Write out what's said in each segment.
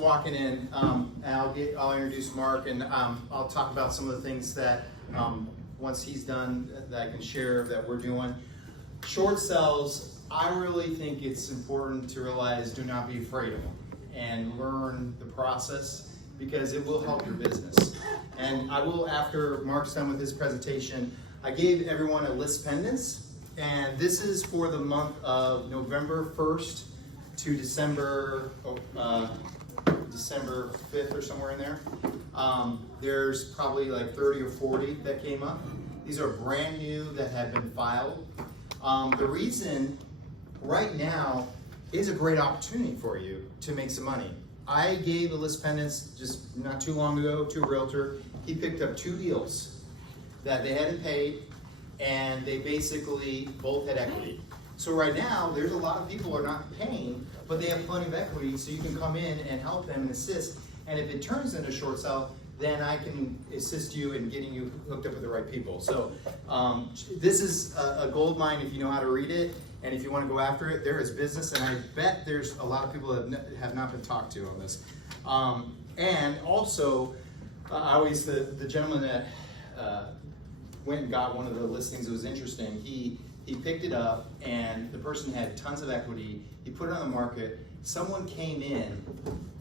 Walking in, I'll introduce Mark, and I'll talk about some of the things that once he's done that I can share that we're doing. Short sales, I really think it's important to realize do not be afraid of them and learn the process because it will help your business. And I will, after Mark's done with his presentation, I gave everyone a list pendants, and this is for the month of November 1st to December 5th or somewhere in there. There's probably like 30 or 40 that came up. These are brand new that have been filed. The reason right now is a great opportunity for you to make some money. I gave the list pendants just not too long ago to a realtor. He picked up 2 deals that they hadn't paid, and they basically both had equity. So right now, there's a lot of people who are not paying, but they have plenty of equity, so you can come in and help them and assist. And if it turns into a short sale, then I can assist you in getting you hooked up with the right people. So this is a gold mine if you know how to read it, and if you want to go after it, there is business, and I bet there's a lot of people that have not been talked to on this. And also, the gentleman that went and got one of the listings that was interesting, he picked it up, and the person had tons of equity. He put it on the market. Someone came in,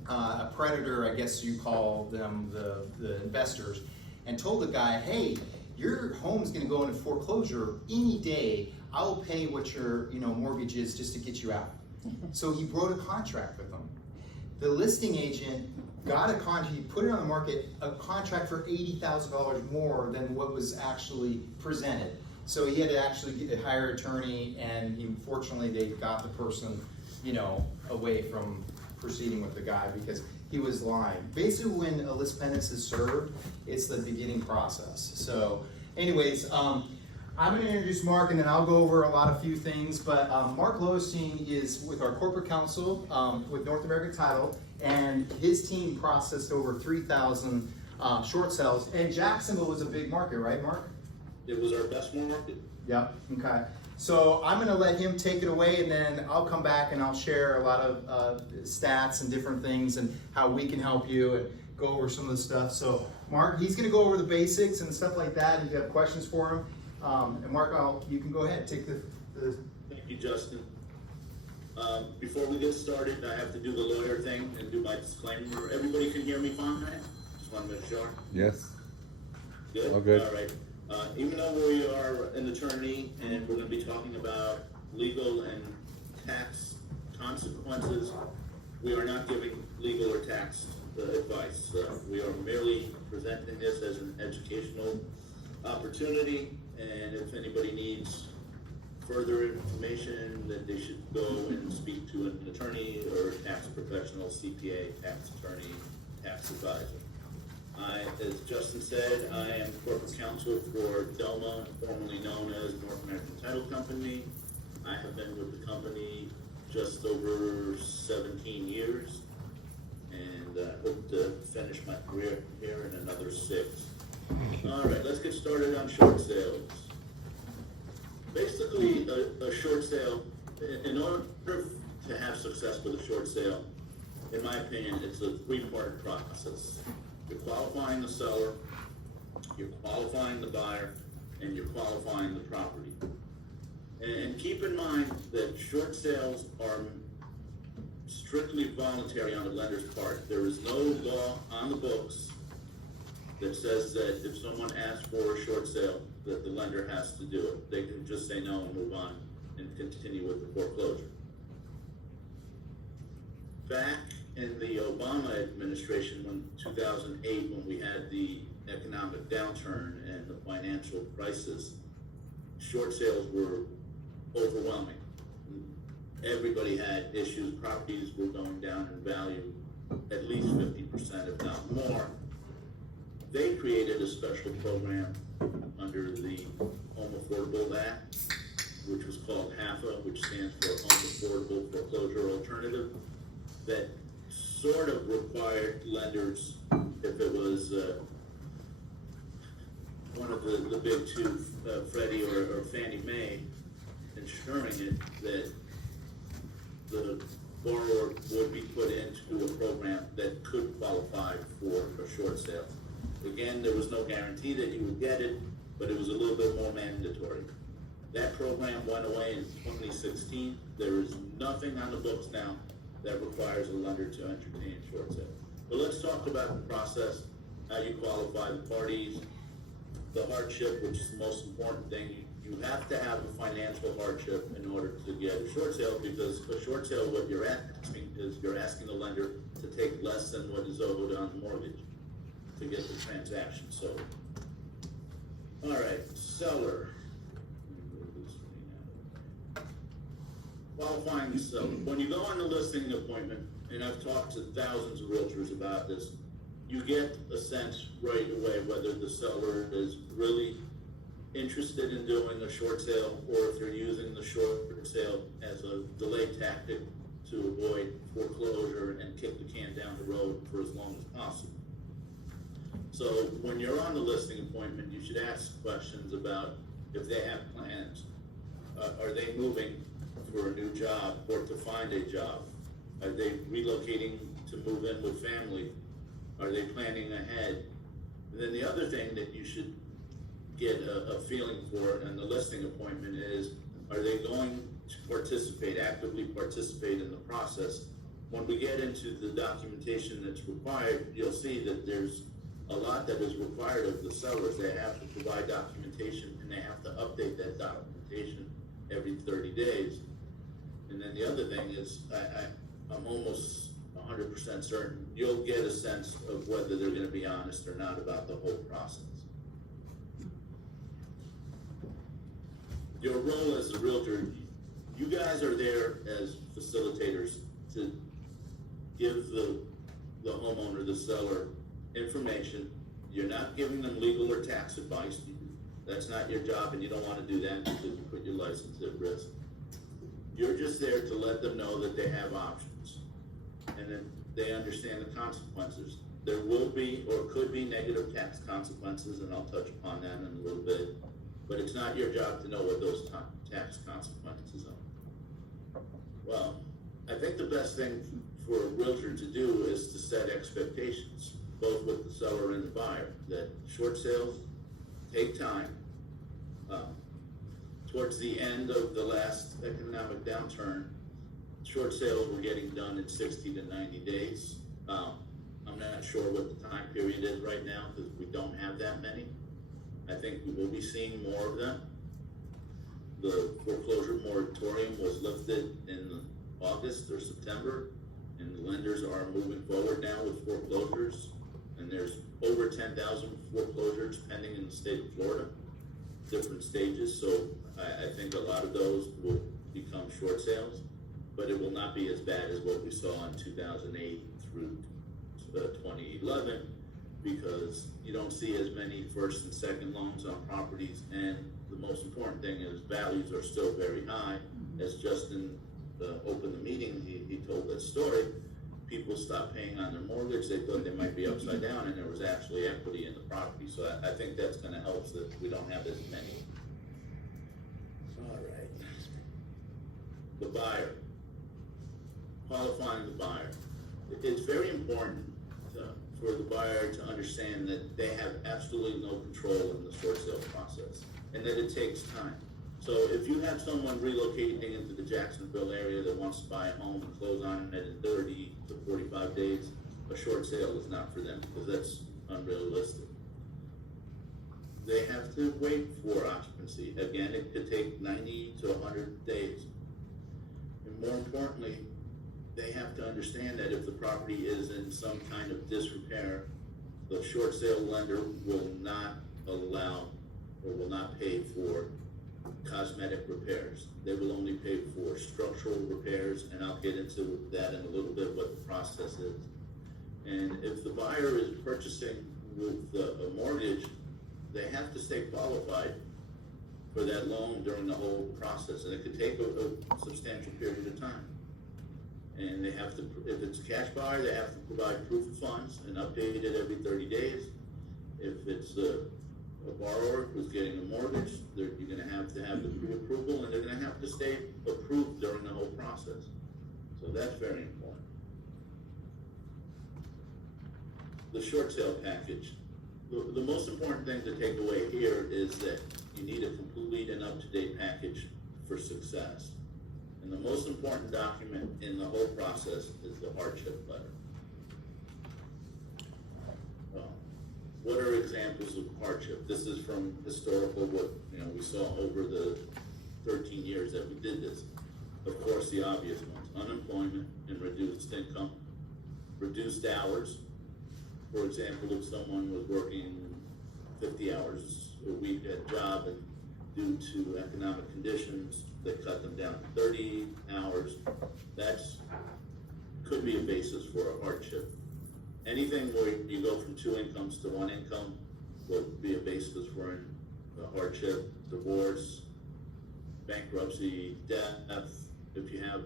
a predator, I guess you call them, the investors, and told the guy, hey, your home's gonna go into foreclosure any day. I will pay what your mortgage is just to get you out. So he wrote a contract with them. The listing agent got a contract, he put it on the market, a contract for $80,000 more than what was actually presented. So he had to actually hire an attorney, and fortunately they got the person, away from proceeding with the guy because he was lying. Basically, when a list pendants is served, it's the beginning process. So anyways, I'm gonna introduce Mark, and then I'll go over a few things, but Mark Lowenstein is with our corporate counsel with North American Title, and his team processed over 3,000 short sales, and Jacksonville was a big market, right, Mark? It was our best market. Yep, okay. So I'm gonna let him take it away, and then I'll come back and I'll share a lot of stats and different things and how we can help you and go over some of the stuff. So Mark, he's gonna go over the basics and stuff like that, and if you have questions for him. And Mark, you can go ahead, take the... Thank you, Justin. Before we get started, I have to do the lawyer thing and do my disclaimer. Everybody can hear me fine? Just want to make sure. Yes. Good? All good. All right. Even though we are an attorney and we're going to be talking about legal and tax consequences, we are not giving legal or tax advice. We are merely presenting this as an educational opportunity, and if anybody needs further information, that they should go and speak to an attorney or a tax professional, CPA, tax attorney, tax advisor. As Justin said, I am corporate counsel for DOMA, formerly known as North American Title Company. I have been with the company just over 17 years, and hope to finish my career here in another 6. All right, let's get started on short sales. Basically, a short sale, in order to have success with a short sale, in my opinion, it's a 3-part process. You're qualifying the seller, you're qualifying the buyer, and you're qualifying the property. And keep in mind that short sales are strictly voluntary on the lender's part. There is no law on the books that says that if someone asks for a short sale, that the lender has to do it. They can just say no and move on and continue with the foreclosure. Back in the Obama administration, in 2008, when we had the economic downturn and the financial crisis, short sales were overwhelming. Everybody had issues. Properties were going down in value at least 50%, if not more. They created a special program under the Home Affordable Act, which was called HAFA, which stands for Home Affordable Foreclosure Alternative, that sort of required lenders, if it was one of the big two, Freddie or Fannie Mae, ensuring it, that the borrower would be put into a program that could qualify for a short sale. Again, there was no guarantee that you would get it, but it was a little bit more mandatory. That program went away in 2016. There is nothing on the books now that requires a lender to entertain a short sale. But let's talk about the process, how you qualify the parties, the hardship, which is the most important thing. You have to have a financial hardship in order to get a short sale, because a short sale, what you're asking is you're asking the lender to take less than what is owed on the mortgage to get the transaction sold. All right, seller. Qualifying the seller. When you go on the listing appointment, and I've talked to thousands of realtors about this, you get a sense right away whether the seller is really interested in doing a short sale, or if they're using the short sale as a delay tactic to avoid foreclosure and kick the can down the road for as long as possible. So when you're on the listing appointment, you should ask questions about if they have plans. Are they moving for a new job or to find a job? Are they relocating to move in with family? Are they planning ahead? And then the other thing that you should get a feeling for in the listing appointment is, are they going to actively participate in the process? When we get into the documentation that's required, you'll see that there's a lot that is required of the sellers. They have to provide documentation, and they have to update that documentation every 30 days. And then the other thing is, I'm almost 100% certain you'll get a sense of whether they're going to be honest or not about the whole process. Your role as a realtor, you guys are there as facilitators to give the homeowner, the seller, information. You're not giving them legal or tax advice. That's not your job, and you don't want to do that because you put your license at risk. You're just there to let them know that they have options, and then they understand the consequences. There will be or could be negative tax consequences, and I'll touch upon that in a little bit, but it's not your job to know what those tax consequences are. Well, I think the best thing for a realtor to do is to set expectations, both with the seller and the buyer, that short sales take time. Towards the end of the last economic downturn, short sales were getting done in 60 to 90 days. I'm not sure what the time period is right now, because we don't have that many. I think we will be seeing more of them. The foreclosure moratorium was lifted in August or September, and the lenders are moving forward now with foreclosures, and there's over 10,000 foreclosures pending in the state of Florida, different stages. So I think a lot of those will become short sales, but it will not be as bad as what we saw in 2008 through 2011, because you don't see as many first and second loans on properties, and the most important thing is values are still very high. As Justin opened the meeting, he told that story. People stopped paying on their mortgage. They thought they might be upside down, and there was actually equity in the property. So I think that's going to help that we don't have as many. All right. The buyer. Qualifying the buyer. It's very important for the buyer to understand that they have absolutely no control in the short sale process, and that it takes time. So if you have someone relocating into the Jacksonville area that wants to buy a home and close on it in 30 to 45 days, a short sale is not for them, because that's unrealistic. They have to wait for occupancy. Again, it could take 90 to 100 days. And more importantly, they have to understand that if the property is in some kind of disrepair, the short sale lender will not allow or will not pay for cosmetic repairs. They will only pay for structural repairs, and I'll get into that in a little bit, what the process is. And if the buyer is purchasing with a mortgage, they have to stay qualified for that loan during the whole process, and it could take a substantial period of time. And they have to, if it's a cash buyer, they have to provide proof of funds and update it every 30 days. If it's a borrower who's getting a mortgage, you're going to have the pre-approval, and they're going to have to stay approved during the whole process. So that's very important. The short sale package. The most important thing to take away here is that you need a complete and up-to-date package for success. And the most important document in the whole process is the hardship letter. What are examples of hardship? This is from historical, what we saw over the 13 years that we did this. Of course, the obvious ones: unemployment and reduced income, reduced hours. For example, if someone was working 50 hours a week at a job, and due to economic conditions, they cut them down to 30 hours, that could be a basis for a hardship. Anything where you go from 2 incomes to 1 income would be a basis for a hardship. Divorce, bankruptcy, death. If you have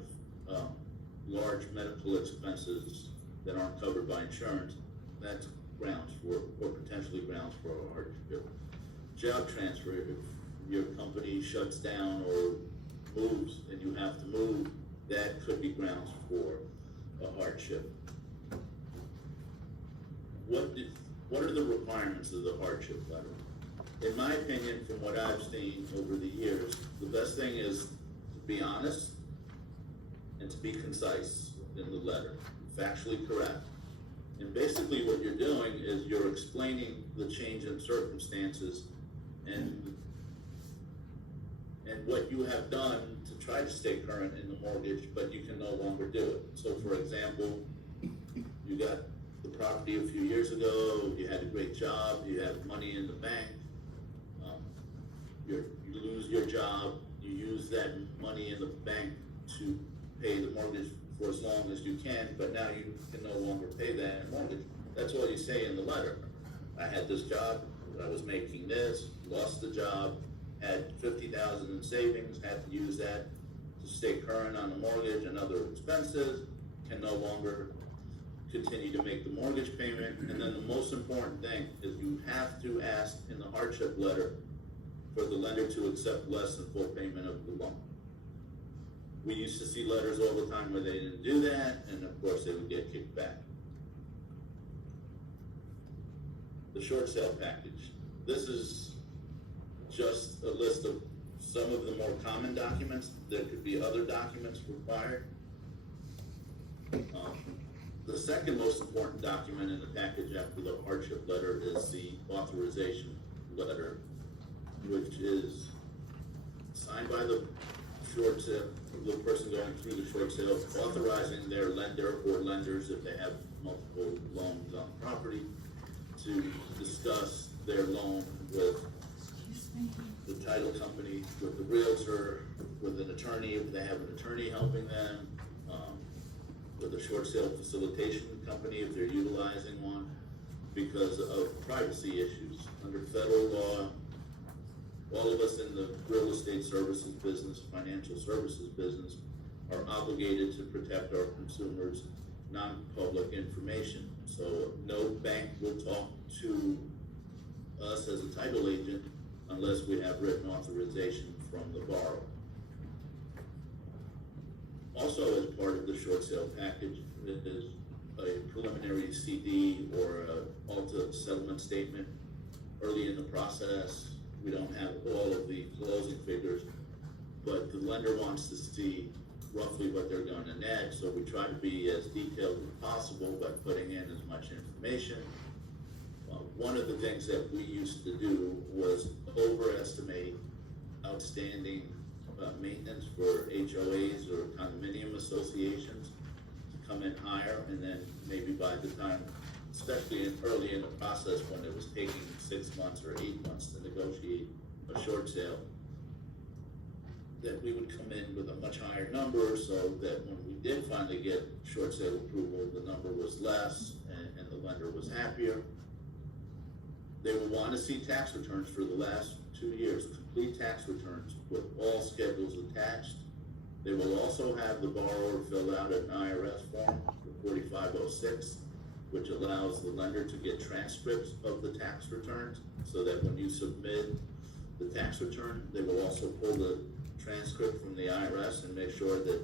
large medical expenses that aren't covered by insurance, that's grounds for, or potentially grounds for a hardship. Job transfer, if your company shuts down or moves and you have to move, that could be grounds for a hardship. What are the requirements of the hardship letter? In my opinion, from what I've seen over the years, the best thing is to be honest and to be concise in the letter, factually correct. And basically what you're doing is you're explaining the change in circumstances and what you have done to try to stay current in the mortgage, but you can no longer do it. So for example, you got the property a few years ago, you had a great job, you have money in the bank, you lose your job, you use that money in the bank to pay the mortgage for as long as you can, but now you can no longer pay that mortgage. That's all you say in the letter. I had this job, I was making this, lost the job, had $50,000 in savings, had to use that to stay current on the mortgage and other expenses, can no longer continue to make the mortgage payment. And then the most important thing is you have to ask in the hardship letter for the lender to accept less than full payment of the loan. We used to see letters all the time where they didn't do that, and of course they would get kicked back. The short sale package. This is just a list of some of the more common documents. There could be other documents required. The second most important document in the package after the hardship letter is the authorization letter, which is signed by the short sale, the person going through the short sale, authorizing their lender or lenders, if they have multiple loans on property, to discuss their loan with the title company, with the realtor, with an attorney, if they have an attorney helping them, with a short sale facilitation company, if they're utilizing one, because of privacy issues. Under federal law, all of us in the real estate services business, financial services business, are obligated to protect our consumers' non-public information. So no bank will talk to us as a title agent unless we have written authorization from the borrower. Also, as part of the short sale package, is a preliminary CD or a Alta settlement statement. Early in the process, we don't have all of the closing figures, but the lender wants to see roughly what they're going to net, so we try to be as detailed as possible by putting in as much information. One of the things that we used to do was overestimate outstanding maintenance for HOAs or condominium associations to come in higher, and then maybe by the time, especially early in the process when it was taking 6 months or 8 months to negotiate a short sale, that we would come in with a much higher number, so that when we did finally get short sale approval, the number was less and the lender was happier. They will want to see tax returns for the last 2 years, complete tax returns with all schedules attached. They will also have the borrower fill out an IRS form, the 4506, which allows the lender to get transcripts of the tax returns, so that when you submit the tax return, they will also pull the transcript from the IRS and make sure that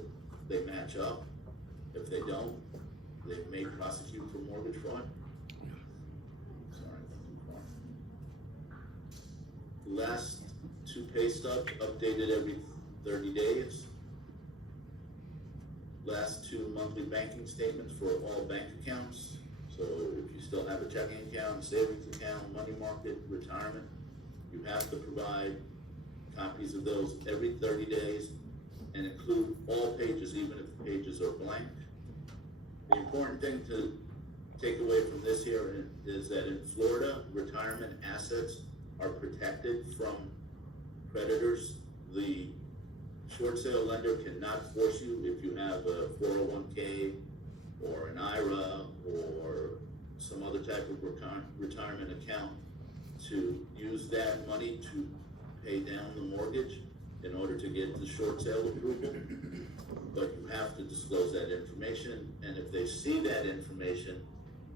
they match up. If they don't, they may prosecute for mortgage fraud. Sorry. Last two pay stubs updated every 30 days. Last two monthly banking statements for all bank accounts. So if you still have a checking account, savings account, money market, retirement, you have to provide copies of those every 30 days and include all pages, even if the pages are blank. The important thing to take away from this here is that in Florida, retirement assets are protected from creditors. The short sale lender cannot force you, if you have a 401k or an IRA or some other type of retirement account, to use that money to pay down the mortgage in order to get the short sale approval. But you have to disclose that information, and if they see that information,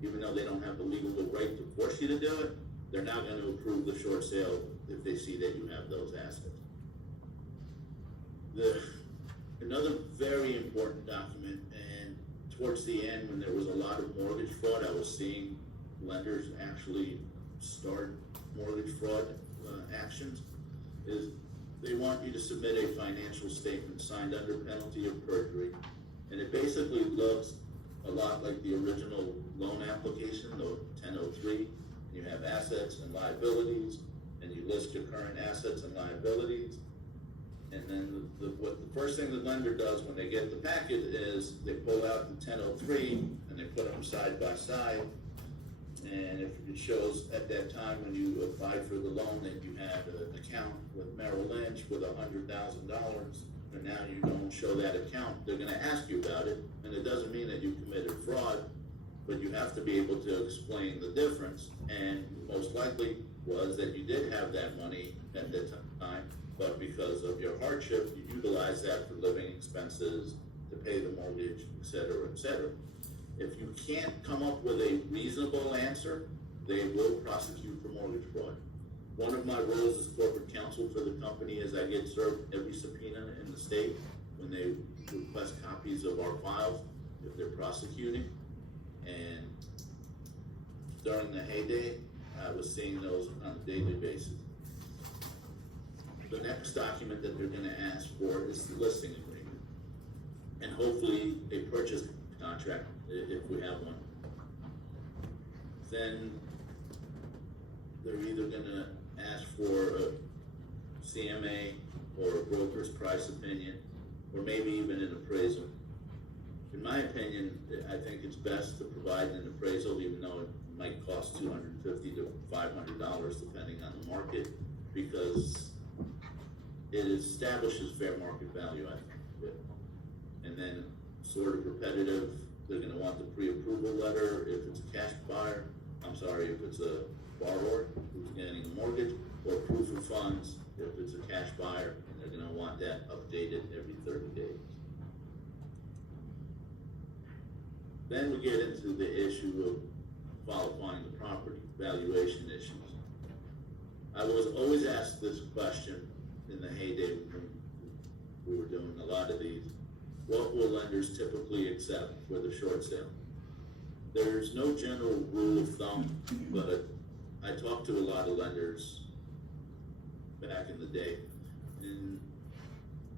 even though they don't have the legal right to force you to do it, they're not going to approve the short sale if they see that you have those assets. Another very important document, and towards the end when there was a lot of mortgage fraud, I was seeing lenders actually start mortgage fraud actions, is they want you to submit a financial statement signed under penalty of perjury, and it basically looks a lot like the original loan application, the 1003. You have assets and liabilities, and you list your current assets and liabilities. And then the first thing the lender does when they get the packet is they pull out the 1003 and they put them side by side. And if it shows at that time when you applied for the loan that you had an account with Merrill Lynch with $100,000, and now you don't show that account, they're gonna ask you about it. And it doesn't mean that you committed fraud, but you have to be able to explain the difference. And most likely was that you did have that money at that time, but because of your hardship, you utilized that for living expenses, to pay the mortgage, et cetera, et cetera. If you can't come up with a reasonable answer, they will prosecute for mortgage fraud. One of my roles as corporate counsel for the company is I get served every subpoena in the state when they request copies of our files if they're prosecuting. And during the heyday, I was seeing those on a daily basis. The next document that they're gonna ask for is the listing agreement, and hopefully a purchase contract, if we have one. Then they're either gonna ask for a CMA or a broker's price opinion, or maybe even an appraisal. In my opinion, I think it's best to provide an appraisal, even though it might cost $250 to $500 depending on the market, because it establishes fair market value, I think. And then sort of repetitive, they're gonna want the pre-approval letter if it's a cash buyer, if it's a borrower who's getting a mortgage, or proof of funds if it's a cash buyer, and they're gonna want that updated every 30 days. Then we get into the issue of qualifying the property, valuation issues. I was always asked this question in the heyday when we were doing a lot of these. What will lenders typically accept for the short sale? There's no general rule of thumb, but I talked to a lot of lenders back in the day. And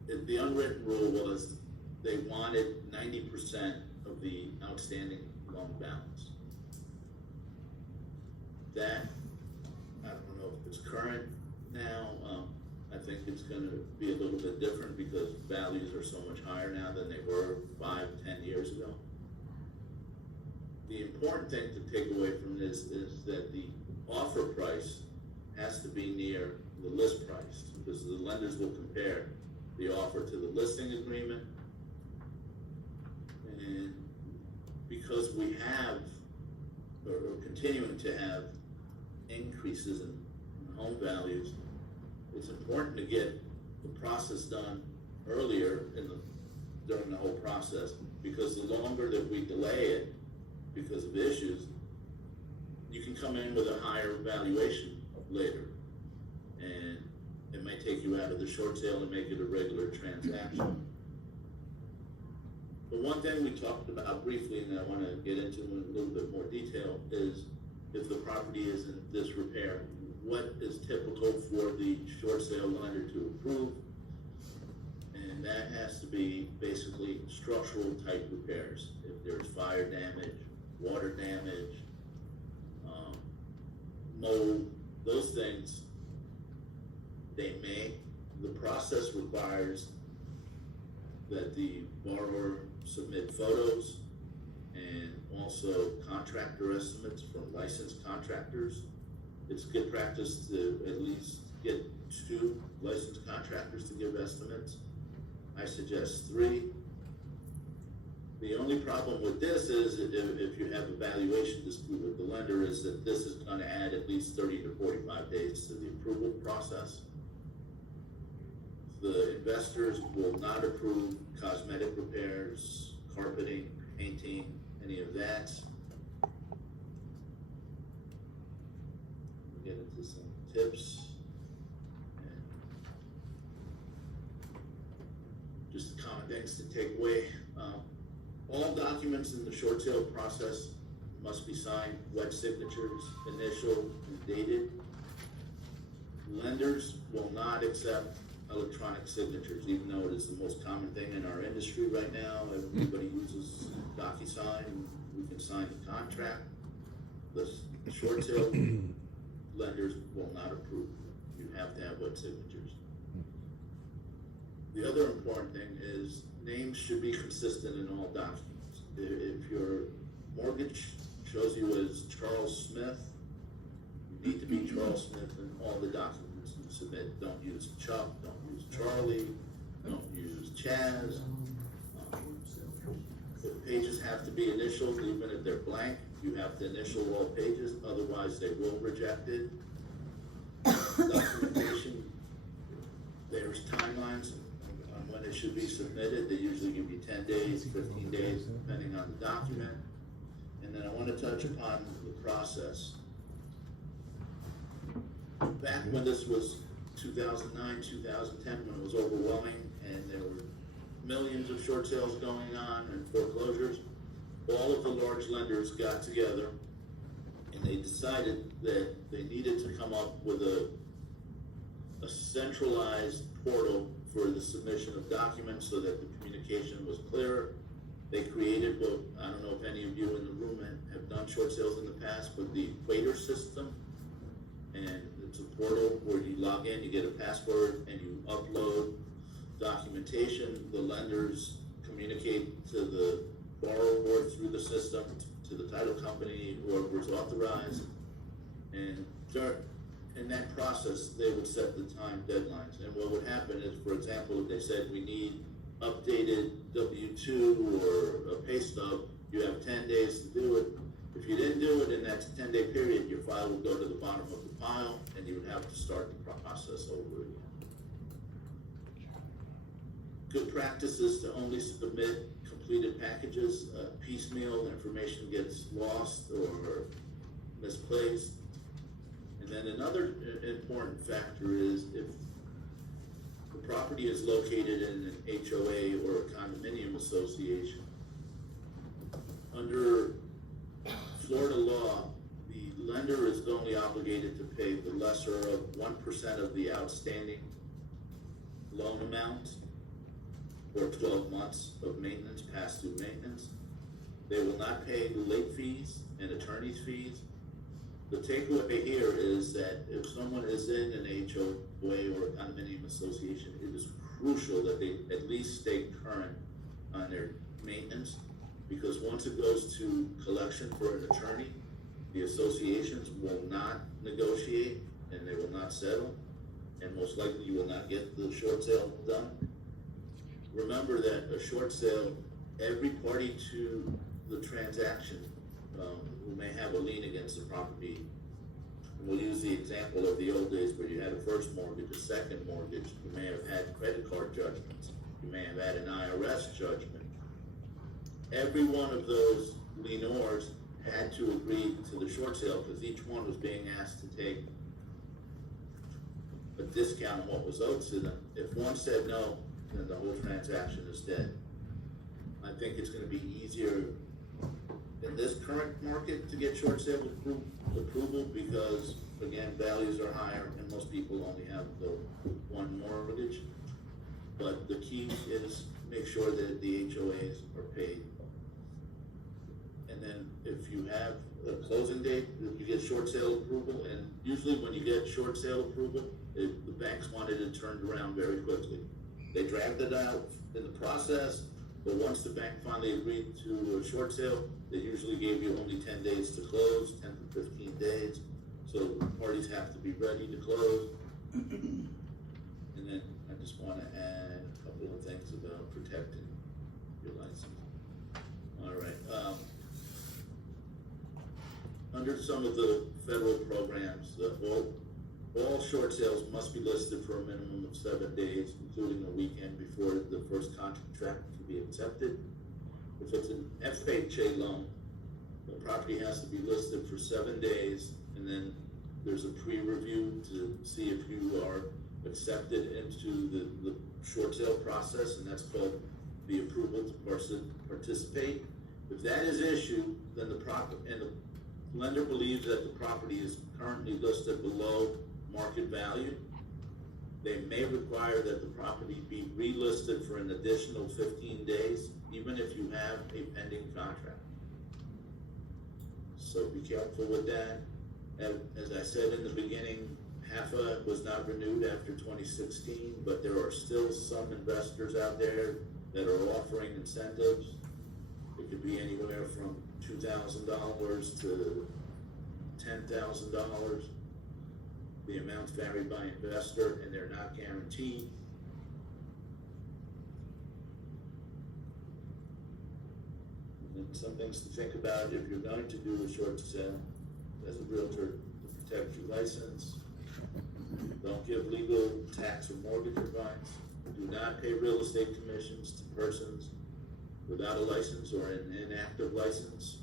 the unwritten rule was they wanted 90% of the outstanding loan balance. That, I don't know if it's current now. I think it's gonna be a little bit different because values are so much higher now than they were 5-10 years ago. The important thing to take away from this is that the offer price has to be near the list price, because the lenders will compare the offer to the listing agreement. And because we have, or continuing to have, increases in home values, it's important to get the process done earlier during the whole process, because the longer that we delay it because of issues, you can come in with a higher valuation later, and it may take you out of the short sale and make it a regular transaction. The one thing we talked about briefly, and I wanna get into in a little bit more detail, is if the property is in disrepair, what is typical for the short sale lender to approve? And that has to be basically structural type repairs. If there's fire damage, water damage, mold, those things, the process requires that the borrower submit photos and also contractor estimates from licensed contractors. It's good practice to at least get 2 licensed contractors to give estimates. I suggest 3. The only problem with this is if you have a valuation dispute with the lender is that this is gonna add at least 30 to 45 days to the approval process. The investors will not approve cosmetic repairs, carpeting, painting, any of that. We'll get into some tips. And just common things to take away. All documents in the short sale process must be signed, wet signatures, initial, and dated. Lenders will not accept electronic signatures, even though it is the most common thing in our industry right now. Everybody uses DocuSign, we can sign the contract. The short sale lenders will not approve. You have to have wet signatures. The other important thing is names should be consistent in all documents. If your mortgage shows you as Charles Smith, you need to be Charles Smith in all the documents you submit. Don't use Chuck, don't use Charlie, don't use Chaz. The pages have to be initialed, even if they're blank. You have to initial all pages, otherwise they will reject it. Documentation, there's timelines on when it should be submitted. They usually give you 10 days, 15 days, depending on the document. And then I want to touch upon the process. Back when this was 2009, 2010, when it was overwhelming and there were millions of short sales going on and foreclosures, all of the large lenders got together and they decided that they needed to come up with a centralized portal for the submission of documents so that the communication was clearer. They created what, I don't know if any of you in the room have done short sales in the past, but the Equator system. And it's a portal where you log in, you get a password, and you upload documentation. The lenders communicate to the borrower through the system, to the title company, whoever's authorized. And in that process, they would set the time deadlines. And what would happen is, for example, if they said we need updated W-2 or a pay stub, you have 10 days to do it. If you didn't do it in that 10-day period, your file would go to the bottom of the pile and you would have to start the process over again. Good practice is to only submit completed packages. Piecemeal information gets lost or misplaced. And then another important factor is if the property is located in an HOA or a condominium association, under Florida law, the lender is only obligated to pay the lesser of 1% of the outstanding loan amount or 12 months of maintenance, past due maintenance. They will not pay the late fees and attorney's fees. The takeaway here is that if someone is in an HOA or a condominium association, it is crucial that they at least stay current on their maintenance, because once it goes to collection for an attorney, the associations will not negotiate and they will not settle, and most likely you will not get the short sale done. Remember that a short sale, every party to the transaction who may have a lien against the property, and we'll use the example of the old days where you had a first mortgage, a second mortgage, you may have had credit card judgments, you may have had an IRS judgment. Every one of those lienors had to agree to the short sale because each one was being asked to take a discount on what was owed to them. If one said no, then the whole transaction is dead. I think it's gonna be easier in this current market to get short sale approval because, again, values are higher and most people only have the one mortgage. But the key is make sure that the HOAs are paid. And then if you have a closing date, you get short sale approval, and usually when you get short sale approval, the banks wanted it turned around very quickly. They dragged it out in the process, but once the bank finally agreed to a short sale, they usually gave you only 10 days to close, 10 to 15 days. So parties have to be ready to close. And then I just want to add a couple of things about protecting your license. All right. Under some of the federal programs, all short sales must be listed for a minimum of 7 days, including a weekend before the first contract can be accepted. If it's an FHA loan, the property has to be listed for 7 days, and then there's a pre-review to see if you are accepted into the short sale process, and that's called the approval to participate. If that is issued, then the lender believes that the property is currently listed below market value, they may require that the property be relisted for an additional 15 days, even if you have a pending contract. So be careful with that. As I said in the beginning, HOA was not renewed after 2016, but there are still some investors out there that are offering incentives. It could be anywhere from $2,000 to $10,000. The amounts vary by investor and they're not guaranteed. And some things to think about if you're going to do a short sale as a realtor to protect your license. Don't give legal, tax, or mortgage advice. Do not pay real estate commissions to persons without a license or an inactive license.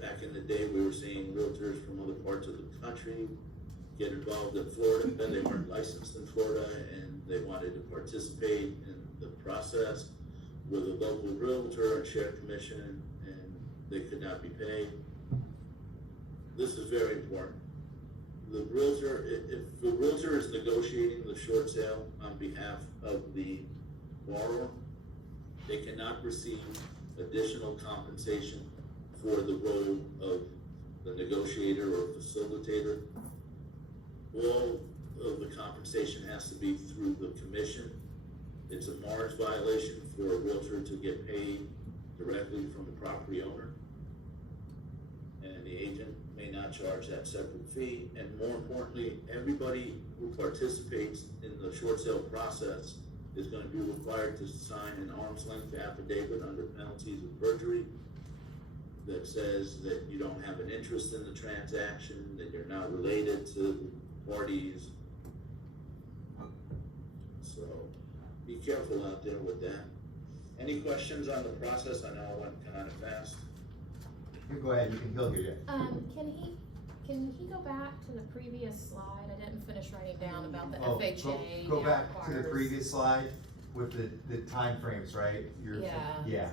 Back in the day, we were seeing realtors from other parts of the country get involved in Florida, then they weren't licensed in Florida, and they wanted to participate in the process with a local realtor and share commission, and they could not be paid. This is very important. The realtor, if the realtor is negotiating the short sale on behalf of the borrower, they cannot receive additional compensation for the role of the negotiator or facilitator. All of the compensation has to be through the commission. It's a Mars violation for a realtor to get paid directly from the property owner. And the agent may not charge that separate fee. And more importantly, everybody who participates in the short sale process is going to be required to sign an arm's length affidavit under penalties of perjury that says that you don't have an interest in the transaction, that you're not related to parties. So be careful out there with that. Any questions on the process? I know I went kind of fast. You go ahead, he'll hear you. Can he go back to the previous slide? I didn't finish writing down about the FHA. Go back to the previous slide with the time frames, right? Yeah.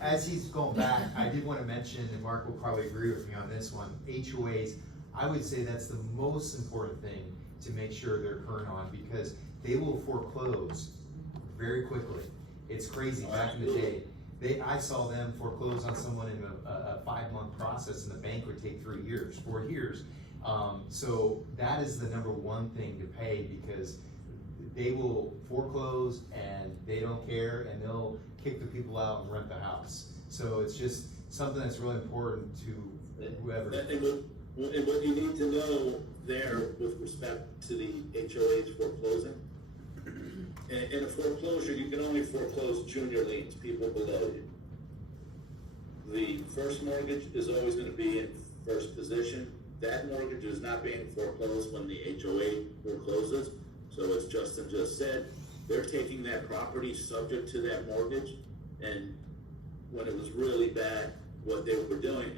As he's going back, I did want to mention, and Mark will probably agree with me on this one, HOAs, I would say that's the most important thing to make sure they're current on, because they will foreclose very quickly. It's crazy. Back in the day, I saw them foreclose on someone in a 5-month process, and the bank would take 3 years, 4 years. So that is the number one thing to pay, because they will foreclose and they don't care, and they'll kick the people out and rent the house. So it's just something that's really important to whoever. And what you need to know there with respect to the HOAs foreclosing, in a foreclosure, you can only foreclose junior liens, people below you. The first mortgage is always going to be in first position. That mortgage is not being foreclosed when the HOA forecloses. So as Justin just said, they're taking that property subject to that mortgage. And when it was really bad, what they were doing,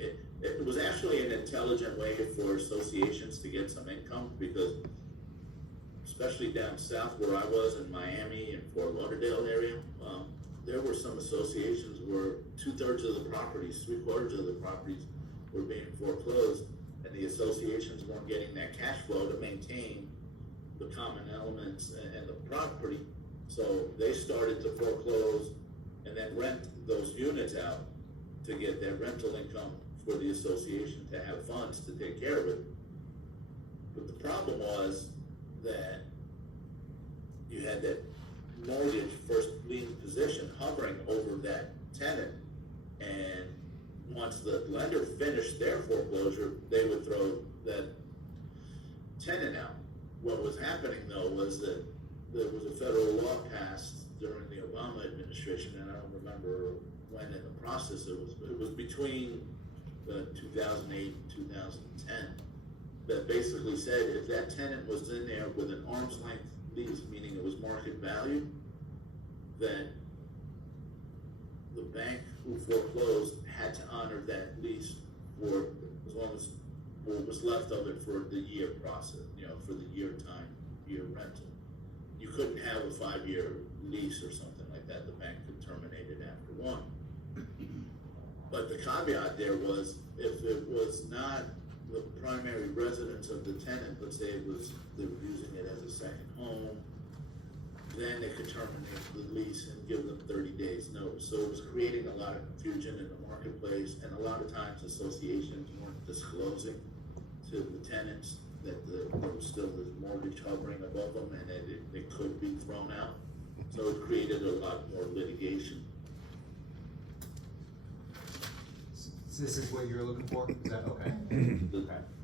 it was actually an intelligent way for associations to get some income, because especially down south where I was in Miami and Fort Lauderdale area, there were some associations where 2/3 of the properties, 3/4 of the properties were being foreclosed, and the associations weren't getting that cash flow to maintain the common elements and the property. So they started to foreclose and then rent those units out to get their rental income for the association to have funds to take care of it. But the problem was that you had that mortgage first lien position hovering over that tenant, and once the lender finished their foreclosure, they would throw that tenant out. What was happening though was that there was a federal law passed during the Obama administration, and I don't remember when in the process it was between 2008 and 2010, that basically said if that tenant was in there with an arm's length lease, meaning it was market value, then the bank who foreclosed had to honor that lease for as long as what was left of it for the year process, for the year rental. You couldn't have a 5-year lease or something like that. The bank could terminate it after one. But the caveat there was, if it was not the primary residence of the tenant, let's say they were using it as a second home, then they could terminate the lease and give them 30 days notice. So it was creating a lot of confusion in the marketplace, and a lot of times associations weren't disclosing to the tenants that there was still this mortgage hovering above them, and that it could be thrown out. So it created a lot more litigation. So this is what you're looking for? Is that okay?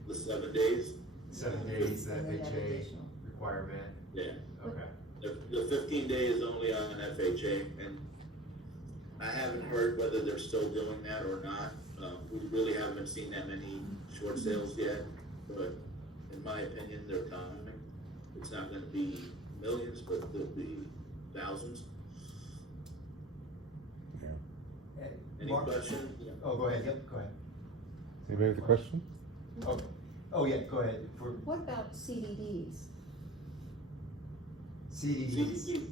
The 7 days? 7 days, that And then that HA additional. requirement? Yeah. Okay. The 15 day is only on an FHA, and I haven't heard whether they're still doing that or not. We really haven't seen that many short sales yet, but in my opinion, they're coming. It's not gonna be millions, but there'll be thousands. Any Mark? question? Oh, go ahead, yep, go ahead. Anybody have a question? Oh, yeah, go ahead. For What about CDDs? CDs?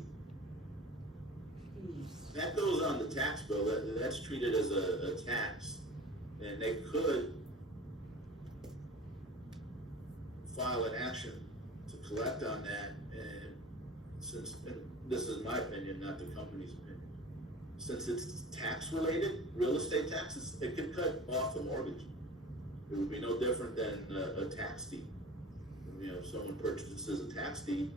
That goes on the tax bill. That's treated as a tax, and they could file an action to collect on that. And and this is my opinion, not the company's opinion, since it's tax related, real estate taxes, it could cut off the mortgage. It would be no different than a tax deed. If someone purchases a tax deed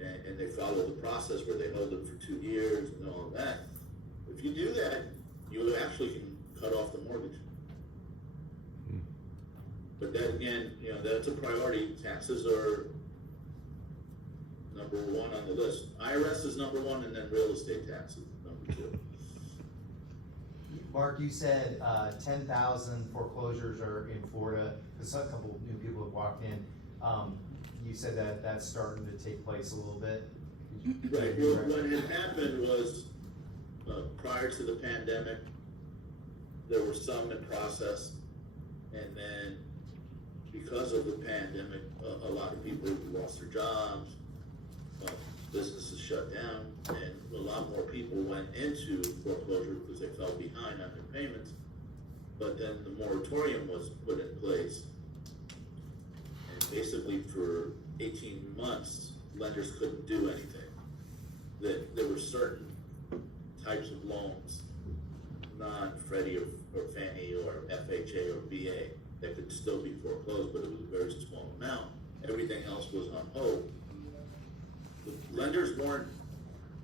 and they follow the process where they hold it for 2 years and all of that, if you do that, you actually can cut off the mortgage. But that again, that's a priority. Taxes are number 1 on the list. IRS is number 1, and then real estate taxes number 2. Mark, you said 10,000 foreclosures are in Florida, because a couple new people have walked in. You said that that's starting to take place a little bit. Right, what had happened was, prior to the pandemic, there were some in process, and then because of the pandemic, a lot of people lost their jobs, businesses shut down, and a lot more people went into foreclosure because they fell behind on their payments. But then the moratorium was put in place, and basically for 18 months, lenders couldn't do anything. There were certain types of loans, non-Freddie or Fannie or FHA or VA, that could still be foreclosed, but it was a very small amount. Everything else was on hold. The lenders weren't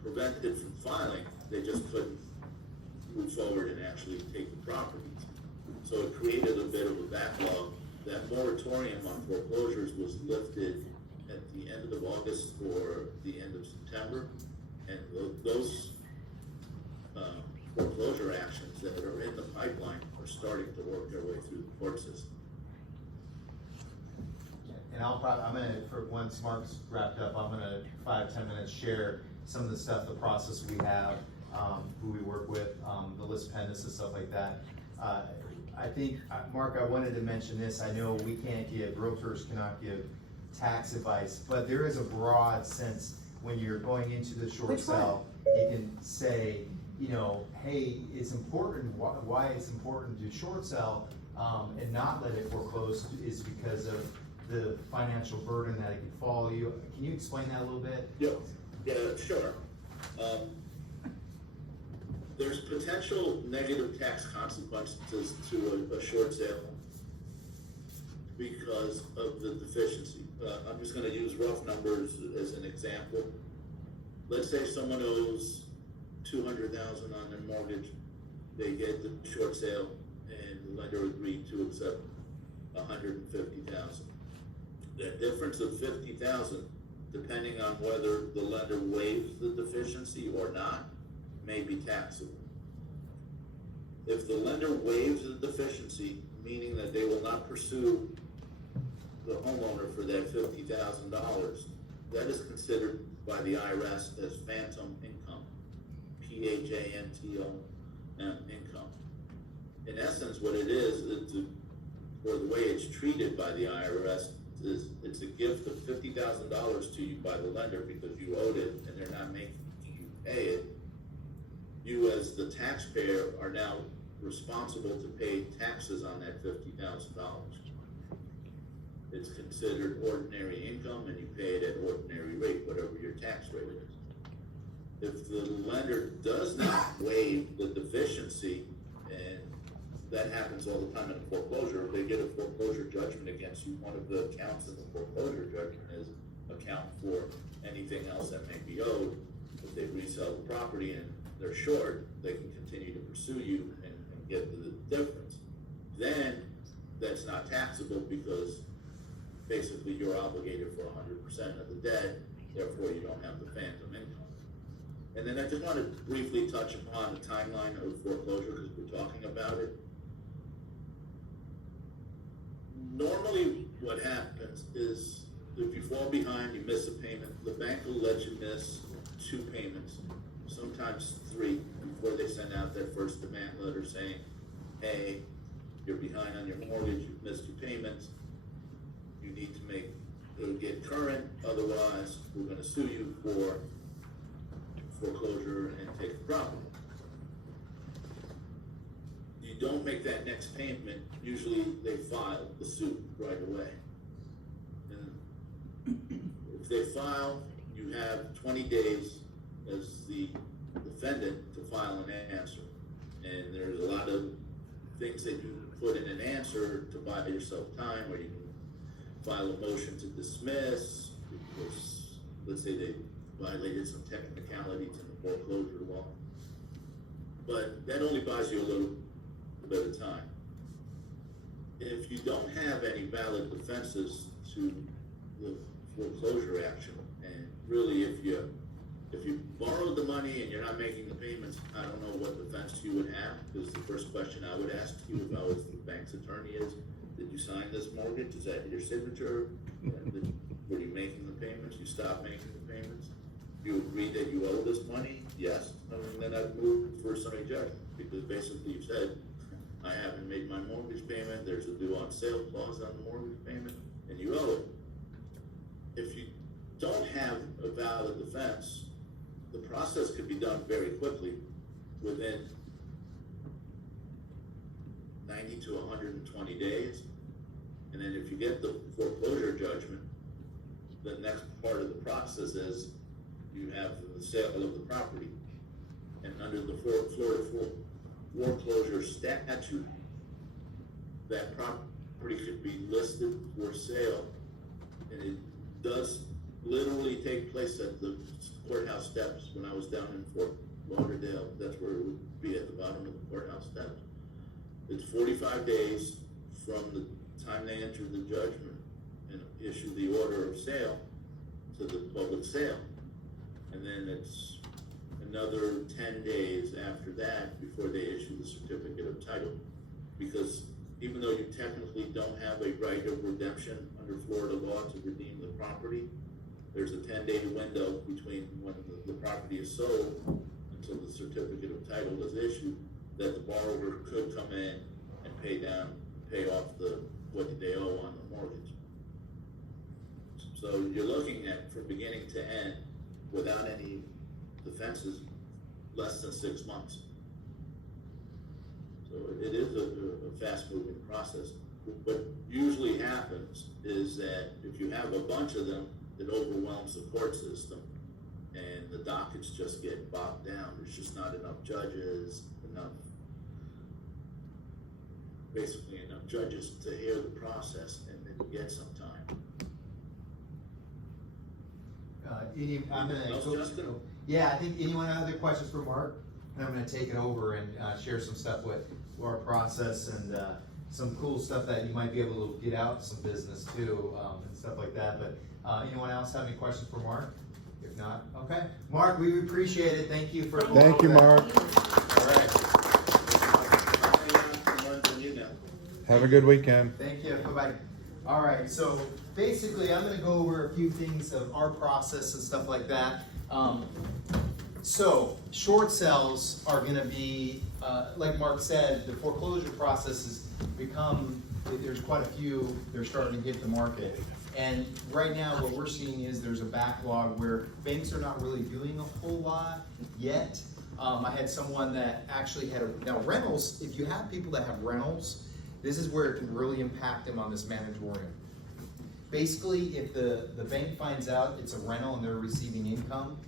prevented from filing, they just couldn't move forward and actually take the properties. So it created a bit of a backlog. That moratorium on foreclosures was lifted at the end of August or the end of September, and those foreclosure actions that are in the pipeline are starting to work their way through the court system. And I'm gonna, for once Mark's wrapped up, I'm gonna 5-10 minutes share some of the stuff, the process we have, who we work with, the list pendants and stuff like that. I think, Mark, I wanted to mention this. I know we can't give, realtors cannot give tax advice, but there is a broad sense when you're going into the short Which one? sale, you can say, you know, hey, it's important, why it's important to short sell, and not let it foreclose is because of the financial burden that it could fall you. Can you explain that a little bit? Yeah, sure. There's potential negative tax consequences to a short sale because of the deficiency. I'm just gonna use rough numbers as an example. Let's say someone owes $200,000 on their mortgage, they get the short sale, and the lender agreed to accept $150,000. The difference of $50,000, depending on whether the lender waives the deficiency or not, may be taxable. If the lender waives the deficiency, meaning that they will not pursue the homeowner for that $50,000, that is considered by the IRS as phantom income, PHANTOM income. In essence, what it is, or the way it's treated by the IRS, is it's a gift of $50,000 to you by the lender because you owed it and they're not making you pay it. You as the taxpayer are now responsible to pay taxes on that $50,000. It's considered ordinary income and you pay it at ordinary rate, whatever your tax rate is. If the lender does not waive the deficiency, and that happens all the time in a foreclosure, if they get a foreclosure judgment against you, one of the accounts in the foreclosure judgment is account for anything else that may be owed. If they resell the property and they're short, they can continue to pursue you and get the difference. Then that's not taxable because basically you're obligated for 100% of the debt, therefore you don't have the phantom income. And then I just want to briefly touch upon the timeline of foreclosure because we're talking about it. Normally what happens is if you fall behind, you miss a payment, the bank will let you miss 2 payments, sometimes 3, before they send out that first demand letter saying, hey, you're behind on your mortgage, you've missed 2 payments, you need to get current, otherwise we're going to sue you for foreclosure and take the property. You don't make that next payment, usually they file the suit right away. And if they file, you have 20 days as the defendant to file an answer. And there's a lot of things that you put in an answer to buy yourself time, or you can file a motion to dismiss because, let's say they violated some technicalities in the foreclosure law. But that only buys you a little bit of time. If you don't have any valid defenses to the foreclosure action, and really if you borrowed the money and you're not making the payments, I don't know what defense you would have, because the first question I would ask you if I was the bank's attorney is, did you sign this mortgage? Is that your signature? Were you making the payments? You stopped making the payments? You agree that you owe this money? Yes. And then I'd move for summary judgment, because basically you said, I haven't made my mortgage payment, there's a due on sale clause on the mortgage payment, and you owe it. If you don't have a valid defense, the process could be done very quickly, within 90 to 120 days. And then if you get the foreclosure judgment, the next part of the process is you have the sale of the property. And under the Florida foreclosure statute, that property could be listed for sale, and it does literally take place at the courthouse steps. When I was down in Fort Lauderdale, that's where it would be, at the bottom of the courthouse steps. It's 45 days from the time they enter the judgment and issue the order of sale to the public sale. And then it's another 10 days after that before they issue the certificate of title. Because even though you technically don't have a right of redemption under Florida law to redeem the property, there's a 10-day window between when the property is sold until the certificate of title is issued, that the borrower could come in and pay off what they owe on the mortgage. So you're looking at, from beginning to end, without any defenses, less than 6 months. So it is a fast-moving process. What usually happens is that if you have a bunch of them, it overwhelms the court system, and the dockets just get bogged down. There's just not enough judges, basically enough judges to hear the process and then get some time. I'm gonna Else, go, Justin? yeah, I think anyone have other questions for Mark? And I'm gonna take it over and share some stuff with our process and some cool stuff that you might be able to get out some business too, and stuff like that. But anyone else have any questions for Mark? If not, okay. Mark, we appreciate it. Thank you for. Thank you, Mark. All right. Have a good weekend. Thank you. Bye-bye. All right, so basically I'm gonna go over a few things of our process and stuff like that. So short sales are gonna be, like Mark said, the foreclosure process has become, there's quite a few, they're starting to hit the market. And right now what we're seeing is there's a backlog where banks are not really doing a whole lot yet. I had someone that actually had now rentals, if you have people that have rentals, this is where it can really impact them on this moratorium. Basically, if the bank finds out it's a rental and they're receiving income,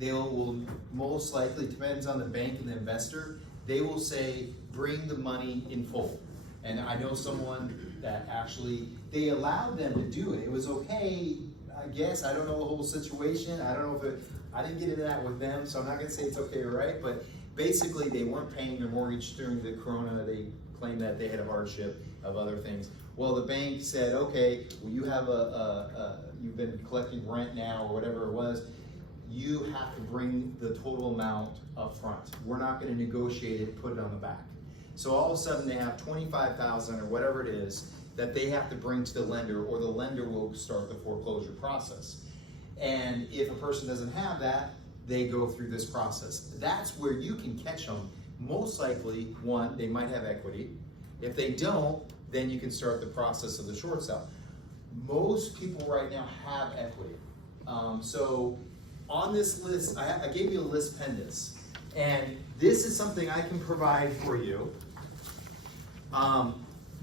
they will most likely, depends on the bank and the investor, they will say, bring the money in full. And I know someone that actually, they allowed them to do it. It was okay, I guess. I don't know the whole situation. I don't know if it, I didn't get into that with them, so I'm not gonna say it's okay or right, but basically they weren't paying their mortgage during the corona. They claimed that they had a hardship of other things. Well, the bank said, okay, well, you have you've been collecting rent now or whatever it was, you have to bring the total amount up front. We're not gonna negotiate it, put it on the back. So all of a sudden they have $25,000 or whatever it is that they have to bring to the lender, or the lender will start the foreclosure process. And if a person doesn't have that, they go through this process. That's where you can catch them. Most likely, one, they might have equity. If they don't, then you can start the process of the short sale. Most people right now have equity. So on this list, I gave you a list pendants, and this is something I can provide for you.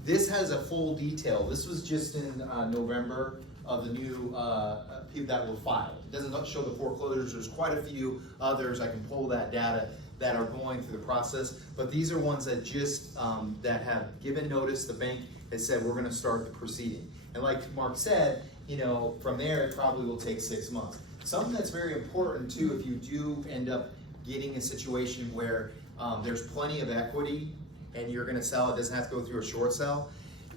This has a full detail. This was just in November of the new people that were filed. It doesn't show the foreclosures. There's quite a few others. I can pull that data that are going through the process, but these are ones that just that have given notice. The bank has said we're going to start the proceeding, and like Mark said, you know, from there it probably will take 6 months. Something that's very important too, if you do end up getting a situation where there's plenty of equity and you're going to sell, it doesn't have to go through a short sale.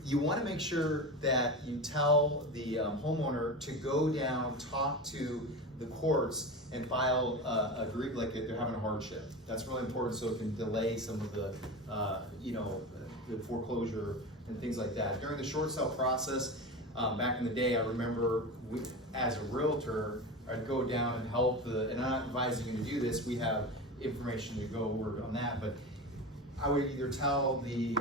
You want to make sure that you tell the homeowner to go down, talk to the courts, and file a group like they're having a hardship. That's really important, so it can delay some of the, the foreclosure and things like that. During the short sale process, back in the day, I remember as a realtor, I'd go down and help and I'm not advising you to do this. We have information to go over on that, but I would either tell the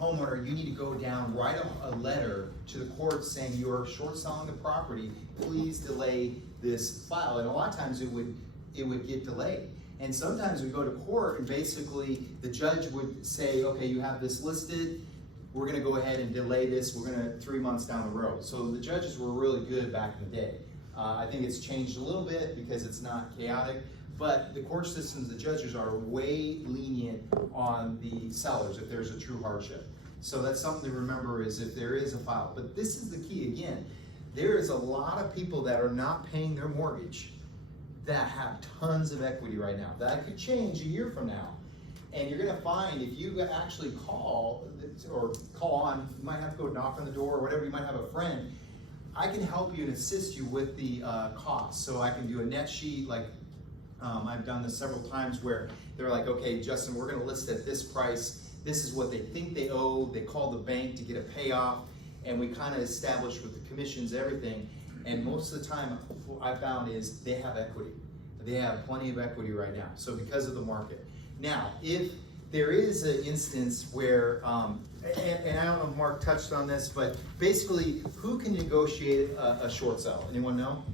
homeowner, you need to go down, write a letter to the court saying you're short selling the property, please delay this file. And a lot of times it would get delayed. And sometimes we go to court and basically the judge would say, okay, you have this listed, we're gonna go ahead and delay this, we're gonna 3 months down the road. So the judges were really good back in the day. I think it's changed a little bit because it's not chaotic, but the court systems, the judges are way lenient on the sellers if there's a true hardship. So that's something to remember, is if there is a file. But this is the key again. There is a lot of people that are not paying their mortgage that have tons of equity right now. That could change a year from now. And you're gonna find if you actually call on, you might have to go knock on the door or whatever, you might have a friend, I can help you and assist you with the costs. So I can do a net sheet, like I've done this several times where they're like, okay, Justin, we're gonna list at this price. This is what they think they owe. They call the bank to get a payoff, and we kind of establish with the commissions, everything. And most of the time, what I found is they have equity. They have plenty of equity right now. So because of the market. Now, if there is an instance where, and I don't know if Mark touched on this, but basically, who can negotiate a short sale? Anyone know?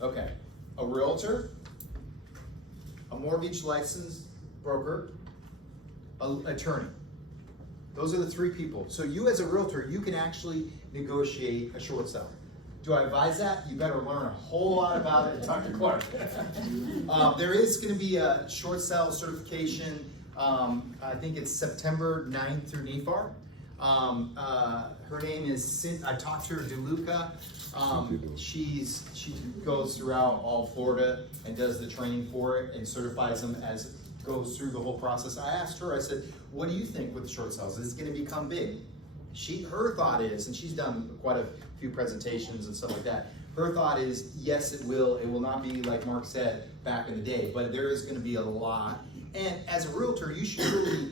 Okay, a realtor, a a mortgage licensed broker, an attorney. Those are the three people. So you as a realtor, you can actually negotiate a short sale. Do I advise that? You better learn a whole lot about it and talk to Clark. There is going to be a short sale certification. I think it's September 9th through NEFAR. Her name is I talked to her, DeLuca. She goes throughout all Florida and does the training for it and certifies them as goes through the whole process. I asked her, I said, what do you think with the short sales? Is it going to become big? Her thought is, and she's done quite a few presentations and stuff like that, her thought is, yes, it will. It will not be like Mark said back in the day, but there is going to be a lot. And as a realtor, you should really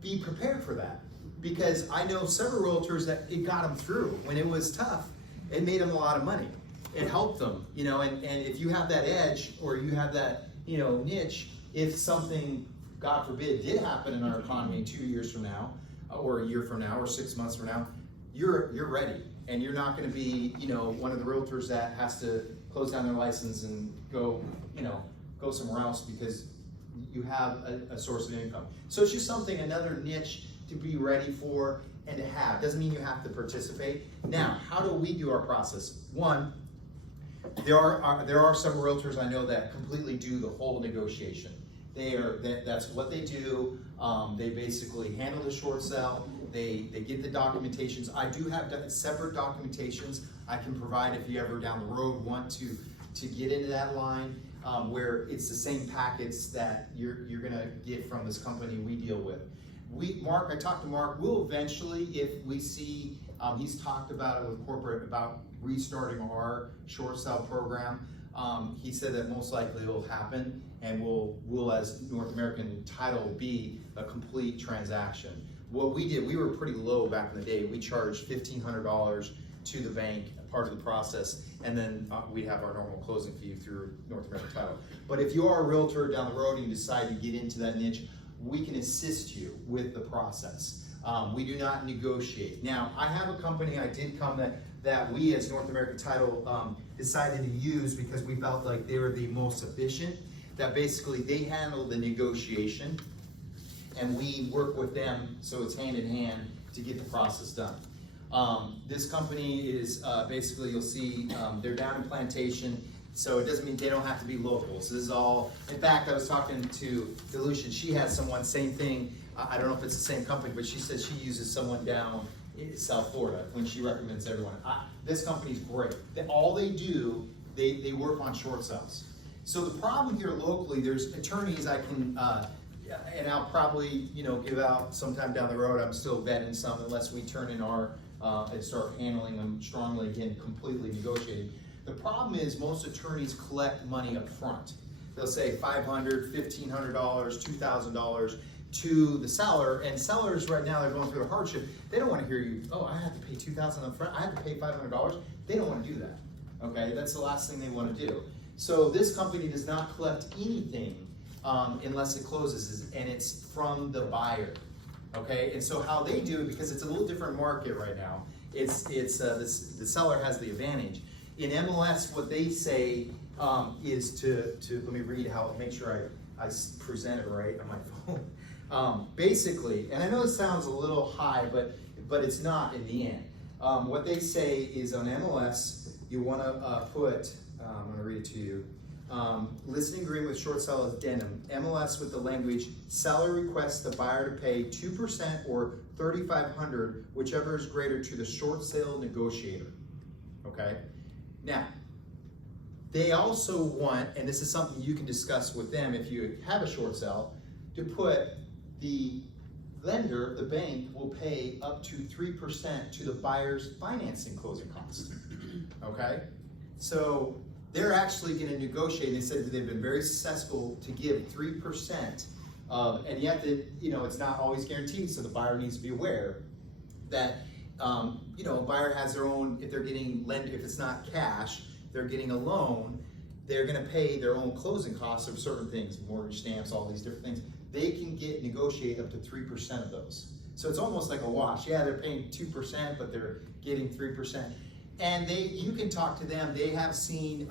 be prepared for that. Because I know several realtors that it got them through. When it was tough, it made them a lot of money. It helped them, and if you have that edge or you have that, niche, if something, God forbid, did happen in our economy 2 years from now, or a year from now, or 6 months from now, you're ready. And you're not gonna be, one of the realtors that has to close down their license and go somewhere else because you have a source of income. So it's just something, another niche to be ready for and to have. Doesn't mean you have to participate. Now, how do we do our process? One, there are some realtors I know that completely do the whole negotiation. That's what they do. They basically handle the short sale. They get the documentations. I do have separate documentations I can provide if you ever down the road want to get into that line, where it's the same packets that you're gonna get from this company we deal with. I talked to Mark, we'll eventually, if we see, he's talked about it with corporate about restarting our short sale program. He said that most likely it will happen and we'll as North American Title be a complete transaction. What we did, we were pretty low back in the day. We charged $1,500 to the bank, part of the process, and then we have our normal closing fee through North American Title. But if you are a realtor down the road and you decide to get into that niche, we can assist you with the process. We do not negotiate. Now, I have a company I did come that we as North American Title decided to use because we felt like they were the most efficient, that basically they handle the negotiation and we work with them so it's hand in hand to get the process done. This company is basically, you'll see they're down in Plantation, so it doesn't mean they don't have to be local. So this is all, in fact, I was talking to Delucian, she has someone, same thing, I don't know if it's the same company, but she says she uses someone down in South Florida when she recommends everyone. This company's great. All they do, they work on short sales. So the problem here locally, there's attorneys I can, and I'll probably, give out sometime down the road. I'm still vetting some unless we turn in our, and start handling them strongly again, completely negotiating. The problem is most attorneys collect money up front. They'll say $500, $1,500, $2,000 to the seller, and sellers right now, they're going through a hardship. They don't want to hear you, oh, I have to pay $2,000 up front, I have to pay $500. They don't want to do that, okay? That's the last thing they want to do. So this company does not collect anything unless it closes, and it's from the buyer, okay? And so how they do it, because it's a little different market right now, the seller has the advantage. In MLS, what they say is to let me read how, make sure I present it right on my phone. Basically, and I know it sounds a little high, but it's not in the end. What they say is on MLS, you want to put, I'm going to read it to you. Listing agreement with short sale is denim. MLS with the language, seller requests the buyer to pay 2% or $3,500, whichever is greater to the short sale negotiator. Okay? Now, they also want, and this is something you can discuss with them if you have a short sale, to put the lender, the bank, will pay up to 3% to the buyer's financing closing costs. Okay? So they're actually going to negotiate. They said that they've been very successful to give 3%, and yet it's not always guaranteed. So the buyer needs to be aware that a buyer has their own. If they're getting if it's not cash, they're getting a loan. They're going to pay their own closing costs of certain things, mortgage stamps, all these different things. They can negotiate up to 3% of those. So it's almost like a wash. Yeah, they're paying 2%, but they're getting 3%. And you can talk to them. They have seen,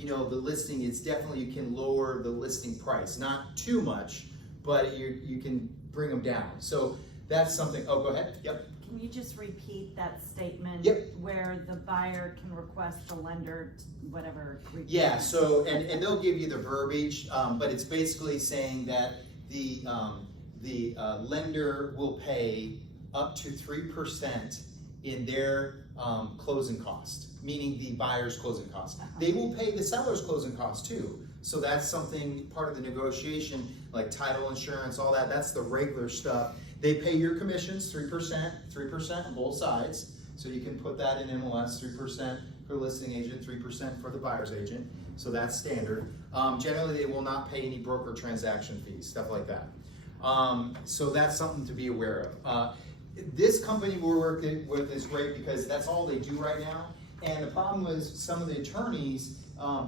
you know, the listing is definitely, you can lower the listing price, not too much, but you can bring them down. So that's something, oh, go ahead, yep. Can you just repeat that statement? Yep. Where the buyer can request the lender, whatever. Yeah, so, and they'll give you the verbiage, but it's basically saying that the lender will pay up to 3% in their closing cost, meaning the buyer's closing cost. They will pay the seller's closing cost too. So that's something, part of the negotiation, like title insurance, all that, that's the regular stuff. They pay your commissions, 3% on both sides. So you can put that in MLS, 3% for the listing agent, 3% for the buyer's agent. So that's standard. Generally, they will not pay any broker transaction fees, stuff like that. So that's something to be aware of. This company we're working with is great because that's all they do right now. And the problem was some of the attorneys,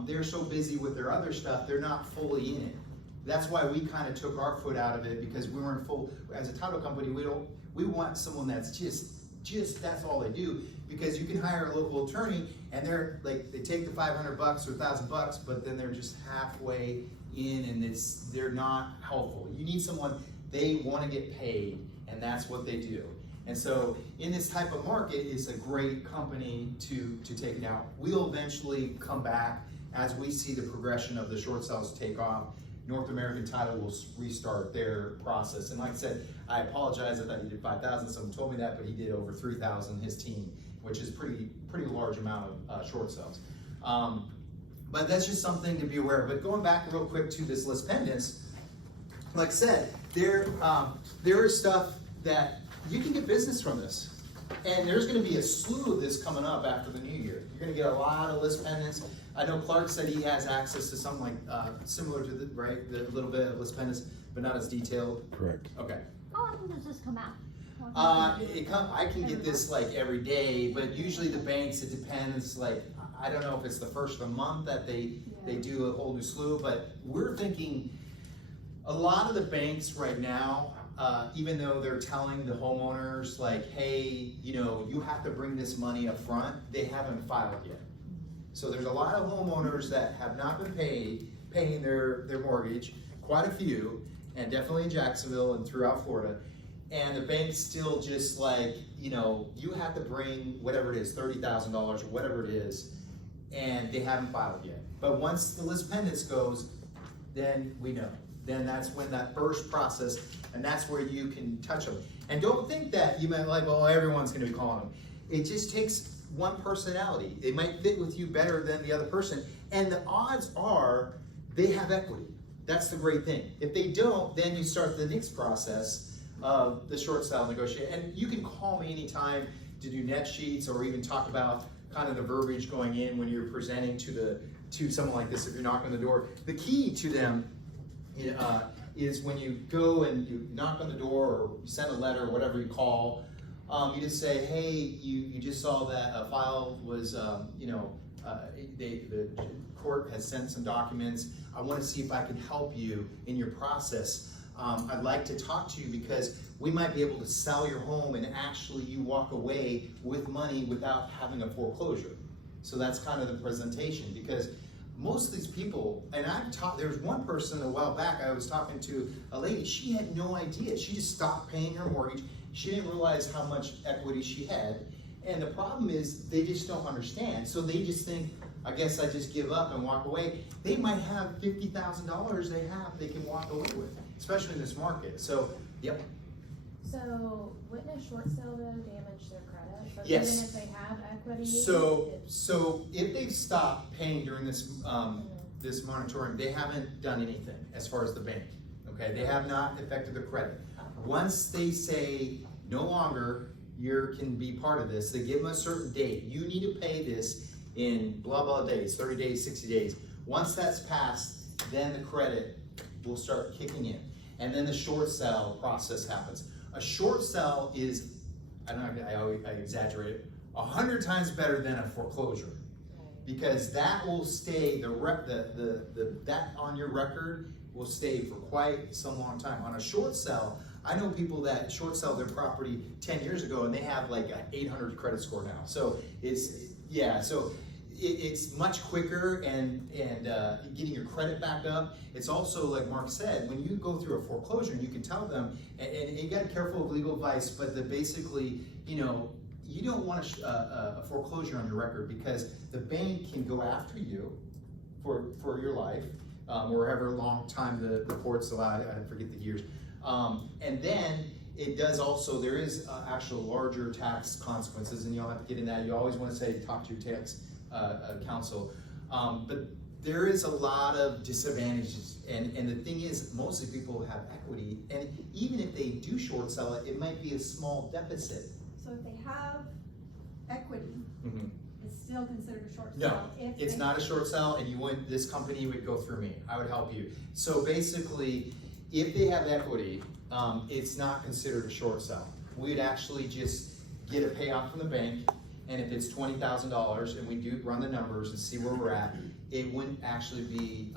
they're so busy with their other stuff, they're not fully in it. That's why we kind of took our foot out of it, because we weren't full, as a title company, we want someone that's just that's all they do, because you can hire a local attorney and they're like, they take the $500 or $1,000, but then they're just halfway in and they're not helpful. You need someone, they want to get paid, and that's what they do. And so in this type of market, it's a great company to take it out. We'll eventually come back as we see the progression of the short sales take off. North American Title will restart their process. And like I said, I apologize, I thought he did 5,000, someone told me that, but he did over 3,000, his team, which is pretty large amount of short sales. But that's just something to be aware of. But going back real quick to this list pendants, like I said, there is stuff that you can get business from this. And there's gonna be a slew of this coming up after the new year. You're gonna get a lot of list pendants. I know Clark said he has access to something like, similar to the little bit of list pendants, but not as detailed. Correct. Okay. How often does this come out? I can get this like every day, but usually the banks, it depends, like, I don't know if it's the first of the month that they do a whole new slew, but we're thinking a lot of the banks right now, even though they're telling the homeowners like, hey, you know, you have to bring this money up front, they haven't filed yet. So there's a lot of homeowners that have not been paying their mortgage, quite a few, and definitely in Jacksonville and throughout Florida. And the bank's still just like, you know, you have to bring whatever it is, $30,000 or whatever it is, and they haven't filed yet. But once the list pendants goes, then we know. Then that's when that first process, and that's where you can touch them. And don't think that you might like, oh, everyone's gonna be calling them. It just takes one personality. They might fit with you better than the other person, and the odds are they have equity. That's the great thing. If they don't, then you start the next process of the short sale negotiation. And you can call me anytime to do net sheets or even talk about kind of the verbiage going in when you're presenting to someone like this if you're knocking on the door. The key to them is when you go and you knock on the door or you send a letter or whatever you call, you just say, hey, you just saw that a file was, the court has sent some documents. I want to see if I can help you in your process. I'd like to talk to you because we might be able to sell your home and actually you walk away with money without having a foreclosure. So that's kind of the presentation, because most of these people, and there's one person a while back, I was talking to a lady, she had no idea. She just stopped paying her mortgage. She didn't realize how much equity she had. And the problem is they just don't understand. So they just think, I guess I just give up and walk away. They might have $50,000 they can walk away with, especially in this market. So, yep. So wouldn't a short sale though damage their credit? So Yes. even if they have equity? So if they've stopped paying during this this moratorium, they haven't done anything as far as the bank. Okay, they have not affected their credit. Once they say no longer you can be part of this, they give them a certain date. You need to pay this in blah blah days, 30 days, 60 days. Once that's passed, then the credit will start kicking in, and then the short sale process happens. A short sale is, I exaggerate it, 100 times better than a foreclosure, because that will stay, that on your record will stay for quite some long time. On a short sale, I know people that short sell their property 10 years ago and they have like an 800 credit score now. So it's much quicker and getting your credit back up. It's also, like Mark said, when you go through a foreclosure, and you can tell them, and you got to be careful of legal advice, but that basically, you know, you don't want a foreclosure on your record, because the bank can go after you for your life, or however long time the courts allow, I forget the years. And then it does also, there is actual larger tax consequences, and you'll have to get in that. You always want to say, talk to your tax counsel. But there is a lot of disadvantages, and the thing is, mostly people have equity, and even if they do short sell it, it might be a small deficit. So if they have equity, Mhm. it's still considered a short No, sale? If it's they- not a short sell, and this company would go through me. I would help you. So basically, if they have equity, it's not considered a short sell. We'd actually just get a payoff from the bank, and if it's $20,000, and we do run the numbers and see where we're at, it wouldn't actually be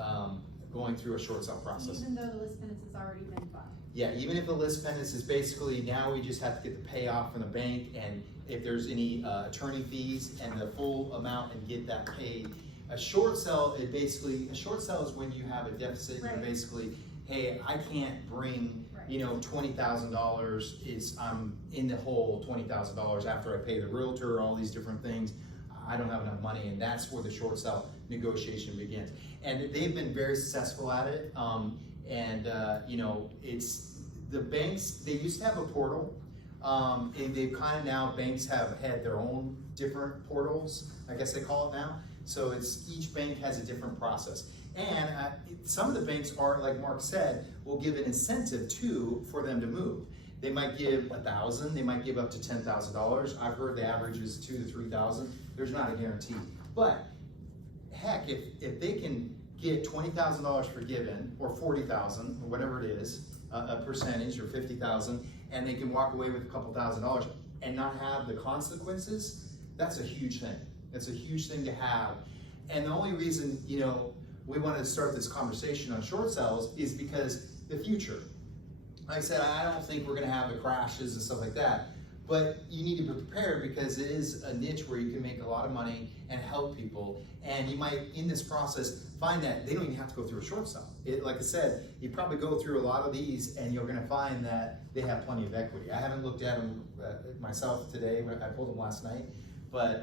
going through a short sell process. Even though the list pendants has already been filed? Yeah, even if the list pendants is basically, now we just have to get the payoff from the bank, and if there's any attorney fees and the full amount, and get that paid. A short sell, a short sell is when you have a deficit, and Right. you're basically, hey, I can't bring, you know, $20,000 I'm in the hole $20,000 after I pay the realtor, all these different things. I don't have enough money, and that's where the short sell negotiation begins. And they've been very successful at it. You know, it's the banks, they used to have a portal, and they've kind of now, banks have had their own different portals, I guess they call it now. So it's, each bank has a different process. And some of the banks are, like Mark said, will give an incentive too for them to move. They might give $1,000, they might give up to $10,000. I've heard the average is $2,000 to $3,000. There's not a guarantee. But heck, if they can get $20,000 forgiven, or $40,000, or whatever it is, a percentage, or $50,000, and they can walk away with a couple $1,000s and not have the consequences, that's a huge thing. That's a huge thing to have. And the only reason, you know, we wanted to start this conversation on short sales is because the future. Like I said, I don't think we're gonna have the crashes and stuff like that, but you need to be prepared, because it is a niche where you can make a lot of money and help people. And you might, in this process, find that they don't even have to go through a short sale. Like I said, you probably go through a lot of these, and you're gonna find that they have plenty of equity. I haven't looked at them myself today, I pulled them last night, but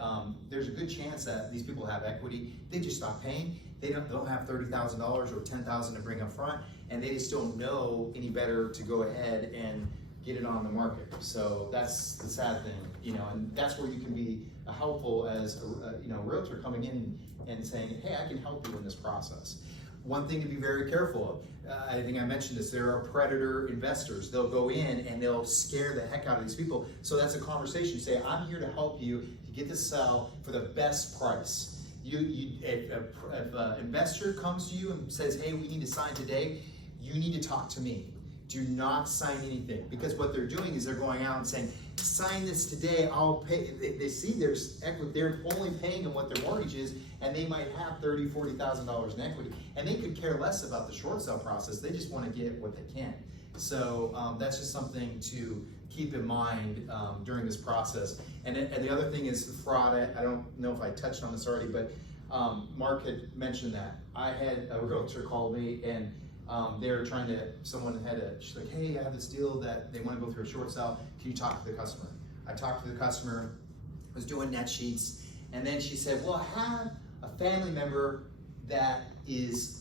there's a good chance that these people have equity. They just stop paying. They don't have $30,000 or $10,000 to bring up front, and they just don't know any better to go ahead and get it on the market. So that's the sad thing, you know, and that's where you can be helpful as a realtor coming in and saying, hey, I can help you in this process. One thing to be very careful of, I think I mentioned this, there are predator investors. They'll go in and they'll scare the heck out of these people. So that's a conversation. Say, I'm here to help you to get to sell for the best price. If an investor comes to you and says, hey, we need to sign today, you need to talk to me. Do not sign anything, because what they're doing is they're going out and saying, sign this today, I'll pay. They see there's equity, they're only paying them what their mortgage is, and they might have $30,000, $40,000 in equity, and they could care less about the short sale process. They just want to get what they can. So that's just something to keep in mind during this process. And the other thing is fraud. I don't know if I touched on this already, but Mark had mentioned that. I had a realtor call me, and they were trying to, she's like, hey, I have this deal that they want to go through a short sale. Can you talk to the customer? I talked to the customer, was doing net sheets, and then she said, well, I have a family member that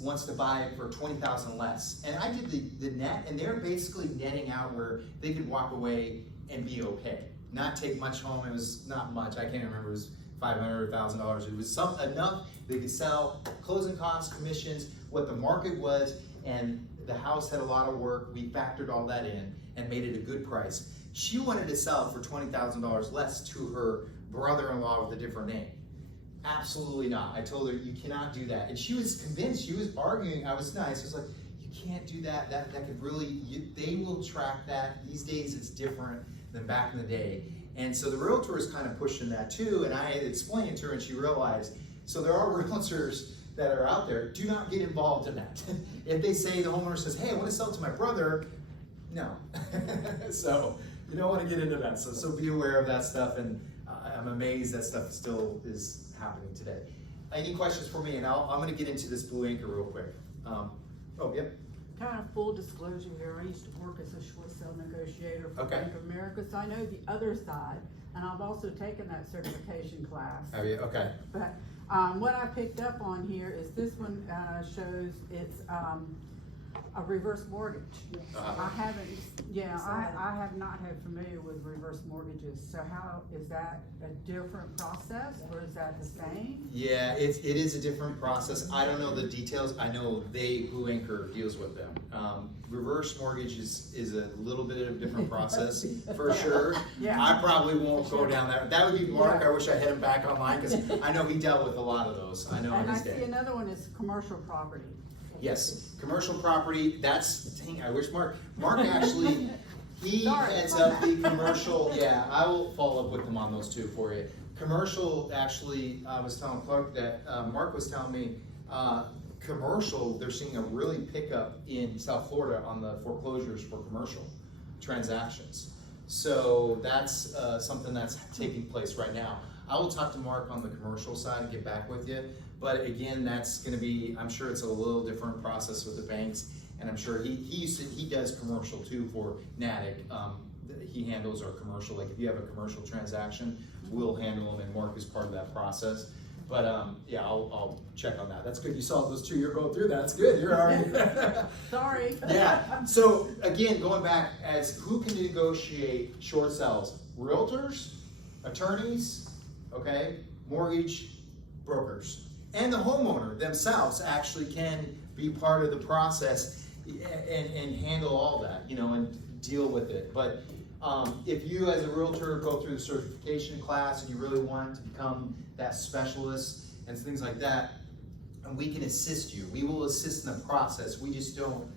wants to buy it for $20,000 less. And I did the net, and they're basically netting out where they could walk away and be okay. Not take much home. It was not much. I can't remember. It was $500 or $1,000. It was enough they could sell, closing costs, commissions, what the market was, and the house had a lot of work. We factored all that in and made it a good price. She wanted to sell it for $20,000 less to her brother-in-law with a different name. Absolutely not. I told her, you cannot do that. And she was convinced, she was arguing. I was nice. I was like, you can't do that. That could really, they will track that. These days it's different than back in the day. And so the realtor is kind of pushing that too. And I had explained to her, and she realized, so there are realtors that are out there, do not get involved in that. If they say, the homeowner says, hey, I want to sell it to my brother, no. So you don't want to get into that. So be aware of that stuff. And I'm amazed that stuff still is happening today. Any questions for me? And I'm gonna get into this Blue Anchor real quick. Oh, yep. Kind of full disclosure here, I used to work as a short sale negotiator for Okay. Bank of America, so I know the other side, and I've also taken that certification class. Have you? Okay. But, what I picked up on here is this one, shows it's, a reverse mortgage. Uh-huh. I haven't, yeah, I have not had familiar with reverse mortgages, so how, is that a different process, or is that the same? Yeah, it is a different process. I don't know the details. I know Blue Anchor deals with them. Reverse mortgage is a little bit of a different process, for sure. Yeah. I probably won't go down that. That would be Mark. Yeah. I wish I had him back online, because I know he dealt with a lot of those. I know in And I his see day. another one is commercial property. Yes, commercial property, dang, I wish Mark actually, he Sorry. heads up the commercial, yeah, I will follow up with him on those two for you. Commercial, actually, I was telling Clark that, Mark was telling me, commercial, they're seeing a really pickup in South Florida on the foreclosures for commercial transactions. So that's, something that's taking place right now. I will talk to Mark on the commercial side and get back with you. But again, that's gonna be, I'm sure it's a little different process with the banks, and I'm sure he does commercial too for Natick. He handles our commercial, like if you have a commercial transaction, we'll handle them, and Mark is part of that process. But yeah, I'll check on that. That's good, you saw those two, you're going through that, that's good, you're already. Sorry. Yeah, so again, going back as who can negotiate short sales? Realtors, attorneys, okay, mortgage brokers. And the homeowner themselves actually can be part of the process and handle all that, you know, and deal with it. But if you as a realtor go through the certification class and you really want to become that specialist and things like that, and we can assist you. We will assist in the process. We just don't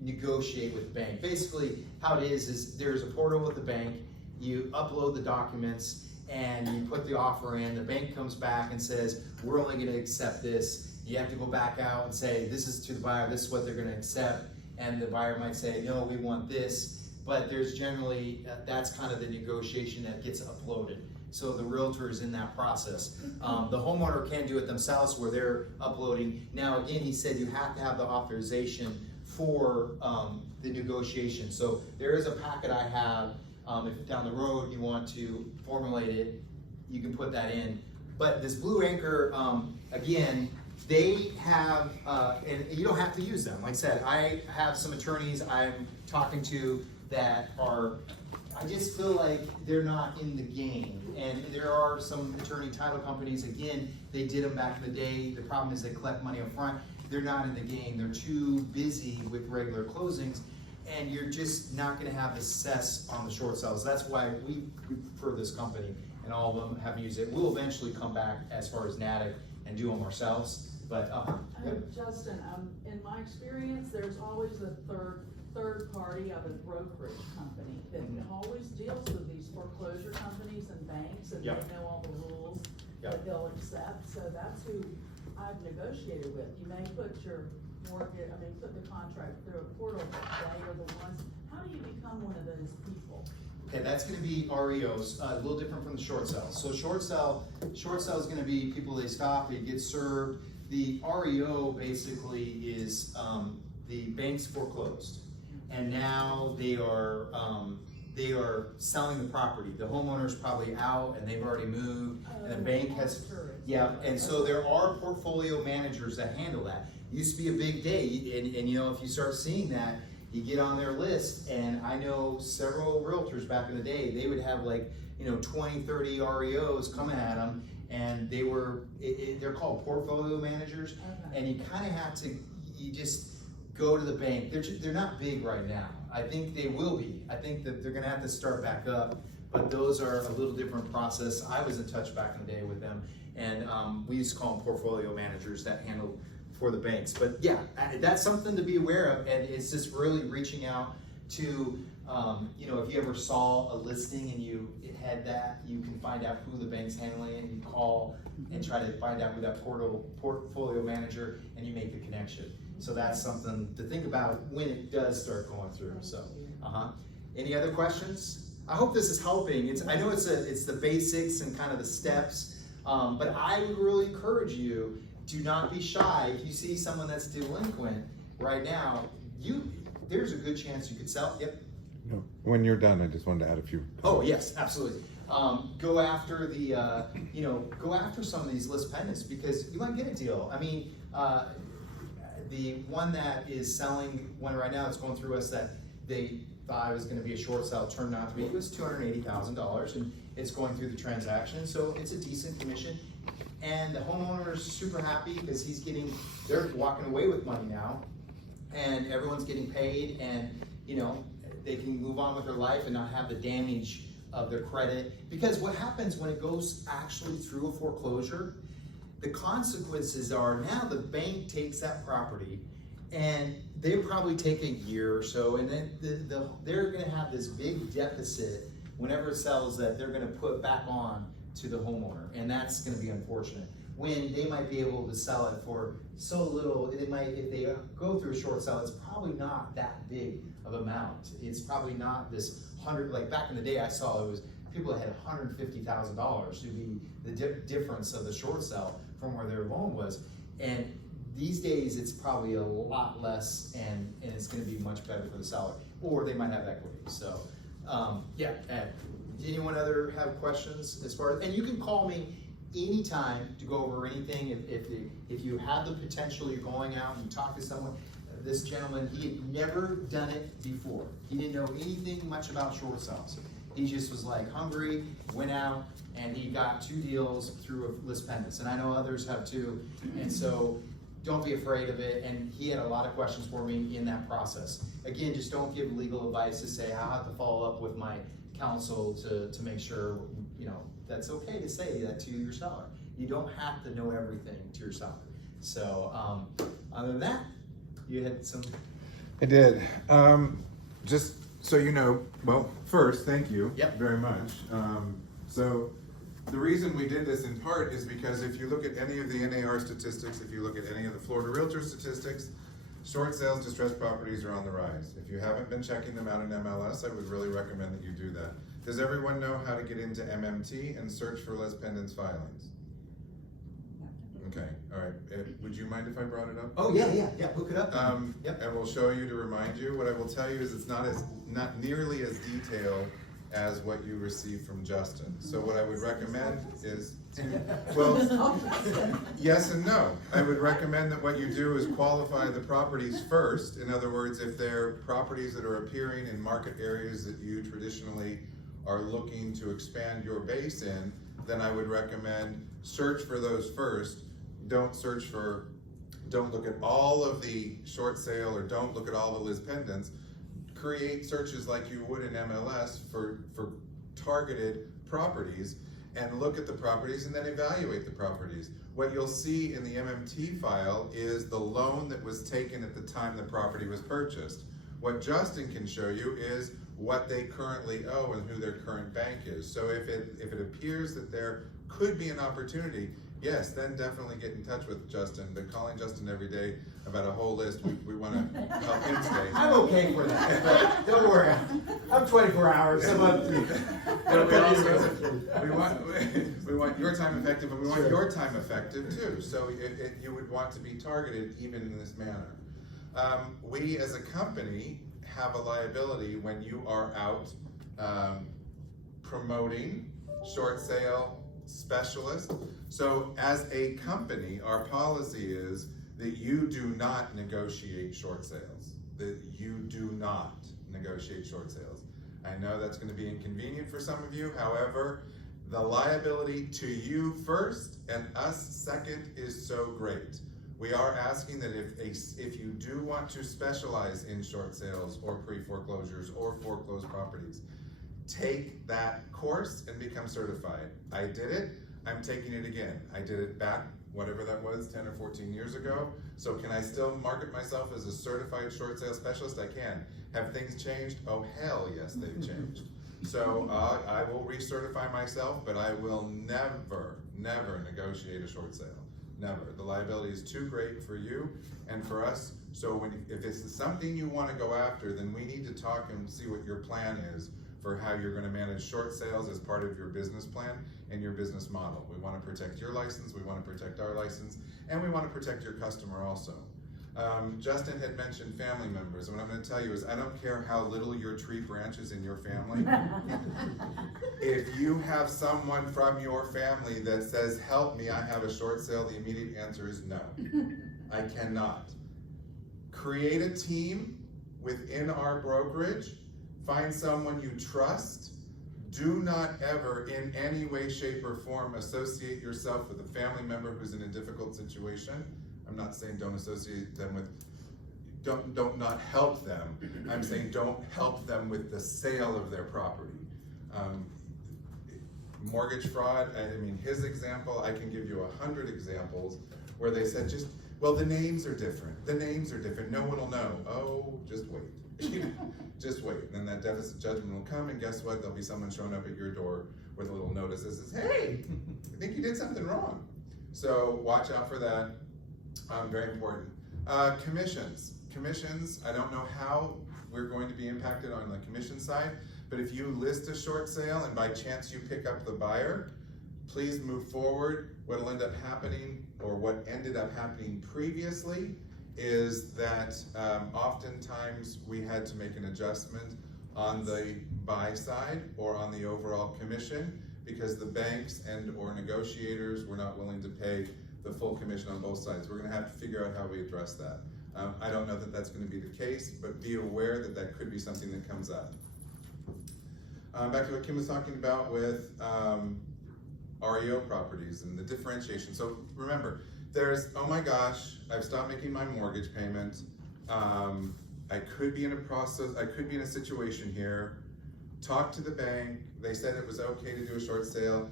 negotiate with the bank. Basically, how it is there's a portal with the bank, you upload the documents, and you put the offer in, the bank comes back and says, we're only gonna accept this. You have to go back out and say, this is to the buyer, this is what they're gonna accept. And the buyer might say, no, we want this. But there's generally, that's kind of the negotiation that gets uploaded. So the realtor is in that process. The homeowner can do it themselves where they're uploading. Now, again, he said you have to have the authorization for the negotiation. So there is a packet I have. If down the road you want to formulate it, you can put that in. But this Blue Anchor, again, they have, and you don't have to use them. Like I said, I have some attorneys I'm talking to that are, I just feel like they're not in the game. And there are some attorney title companies, again, they did them back in the day. The problem is they collect money up front. They're not in the game. They're too busy with regular closings. And you're just not gonna have the success on the short sales. That's why we prefer this company, and all of them have used it. We'll eventually come back as far as Natick and do them ourselves, but, good. Justin, in my experience, there's always a third party of a brokerage company that always deals with these foreclosure companies and banks, and Yep. they know all the rules Yep. that they'll accept, so that's who I've negotiated with. You may put your mortgage, put the contract through a portal, but they are the ones, how do you become one of those people? Okay, that's gonna be REOs, a little different from the short sale. So short sale is gonna be people, they stop, they get served. The REO basically is, the bank's foreclosed. And now they are selling the property. The homeowner's probably out and they've already moved, and the bank has, yeah, and so there are portfolio managers that handle that. Used to be a big day, and you know, if you start seeing that, you get on their list, and I know several realtors back in the day, they would have like, you know, 20, 30 REOs coming at them, and they're called portfolio managers, and you kind of have to, you just go to the bank. They're not big right now. I think they will be. I think that they're gonna have to start back up, but those are a little different process. I was in touch back in the day with them, and we used to call them portfolio managers that handle for the banks. But yeah, that's something to be aware of, and it's just really reaching out to, you know, if you ever saw a listing and it had that, you can find out who the bank's handling it, and you call and try to find out who that portfolio manager, and you make the connection. So that's something to think about when it does start going through. So, any other questions? I hope this is helping. I know it's the basics and kind of the steps, But I would really encourage you, do not be shy. If you see someone that's delinquent right now, there's a good chance you could sell. Yep. No, when you're done, I just wanted to add a few. Oh, yes, absolutely. Go after go after some of these list pendants because you might get a deal. I mean, the one that is selling one right now that's going through us that they thought it was going to be a short sale turned out to be, it was $280,000 and it's going through the transaction, so it's a decent commission. And the homeowner is super happy because they're walking away with money now, and everyone's getting paid, and they can move on with their life and not have the damage of their credit. Because what happens when it goes actually through a foreclosure, the consequences are now the bank takes that property and they probably take a year or so, and then they're gonna have this big deficit whenever it sells that they're gonna put back on to the homeowner, and that's gonna be unfortunate. When they might be able to sell it for so little, if they go through a short sale, it's probably not that big of amount. It's probably not this 100, like back in the day I saw it was people that had $150,000 to be the difference of the short sale from where their loan was. And these days it's probably a lot less, and it's gonna be much better for the seller, or they might have equity. So yeah, Ed, anyone other have questions as far as, and you can call me anytime to go over anything. If you have the potential, you're going out and you talk to someone. This gentleman, he had never done it before. He didn't know anything much about short sales. He just was like hungry, went out, and he got 2 deals through a list pendants. And I know others have too. And so don't be afraid of it. And he had a lot of questions for me in that process. Again, just don't give legal advice to say, I'll have to follow up with my counsel to make sure, that's okay to say that to your seller. You don't have to know everything to your seller. So other than that, you had some. I did. Just so you know, well, first, thank you very much. So the reason we did this in part is because if you look at any of the NAR statistics, if you look at any of the Florida Realtor statistics, short sales, distressed properties are on the rise. If you haven't been checking them out in MLS, I would really recommend that you do that. Does everyone know how to get into MMT and search for Les Pendants filings? Okay, all right. Would you mind if I brought it up? Oh yeah, hook it up. Yep. And we'll show you to remind you. What I will tell you is it's not nearly as detailed as what you received from Justin. So what I would recommend is yes and no. I would recommend that what you do is qualify the properties first. In other words, if they're properties that are appearing in market areas that you traditionally are looking to expand your base in, then I would recommend search for those first. Don't look at all of the short sale, or don't look at all the list pendants. Create searches like you would in MLS for targeted properties, and look at the properties and then evaluate the properties. What you'll see in the MMT file is the loan that was taken at the time the property was purchased. What Justin can show you is what they currently owe and who their current bank is. So if it appears that there could be an opportunity, yes, then definitely get in touch with Justin. But calling Justin every day about a whole list, we want to help him stay. I'm okay for that, but don't worry. I'm 24 hours. We want your time effective, and we want your time effective too. So you would want to be targeted even in this manner. We as a company have a liability when you are out promoting short sale specialist. So as a company, our policy is that you do not negotiate short sales. That you do not negotiate short sales. I know that's going to be inconvenient for some of you. However, the liability to you first and us second is so great. We are asking that if you do want to specialize in short sales or pre-foreclosures or foreclosed properties, take that course and become certified. I did it. I'm taking it again. I did it back, whatever that was, 10 or 14 years ago. So can I still market myself as a certified short sale specialist? I can. Have things changed? Oh, hell yes, they've changed. So I will recertify myself, but I will never negotiate a short sale. Never. The liability is too great for you and for us. So if it's something you want to go after, then we need to talk and see what your plan is for how you're going to manage short sales as part of your business plan. and your business model. We want to protect your license, we want to protect our license, and we want to protect your customer also. Justin had mentioned family members, and what I'm going to tell you is I don't care how little your tree branches in your family. If you have someone from your family that says, help me, I have a short sale, the immediate answer is no. I cannot. Create a team within our brokerage, find someone you trust. Do not ever in any way, shape, or form associate yourself with a family member who's in a difficult situation. I'm not saying don't associate them with, don't not help them. I'm saying don't help them with the sale of their property. Mortgage fraud, I mean, his example, I can give you 100 examples where they said just, well, the names are different. The names are different. No one will know. Oh, just wait. Just wait. And then that deficit judgment will come, and guess what? There'll be someone showing up at your door with a little notice that says, hey, I think you did something wrong. So watch out for that. Very important. Commissions. Commissions, I don't know how we're going to be impacted on the commission side, but if you list a short sale and by chance you pick up the buyer, please move forward. What'll end up happening, or what ended up happening previously, is that oftentimes we had to make an adjustment on the buy side or on the overall commission because the banks and or negotiators were not willing to pay the full commission on both sides. We're gonna have to figure out how we address that. I don't know that that's gonna be the case, but be aware that that could be something that comes up. Back to what Kim was talking about with REO properties and the differentiation. So remember, there's, oh my gosh, I've stopped making my mortgage payment. I could be in a process, I could be in a situation here. Talk to the bank, they said it was okay to do a short sale.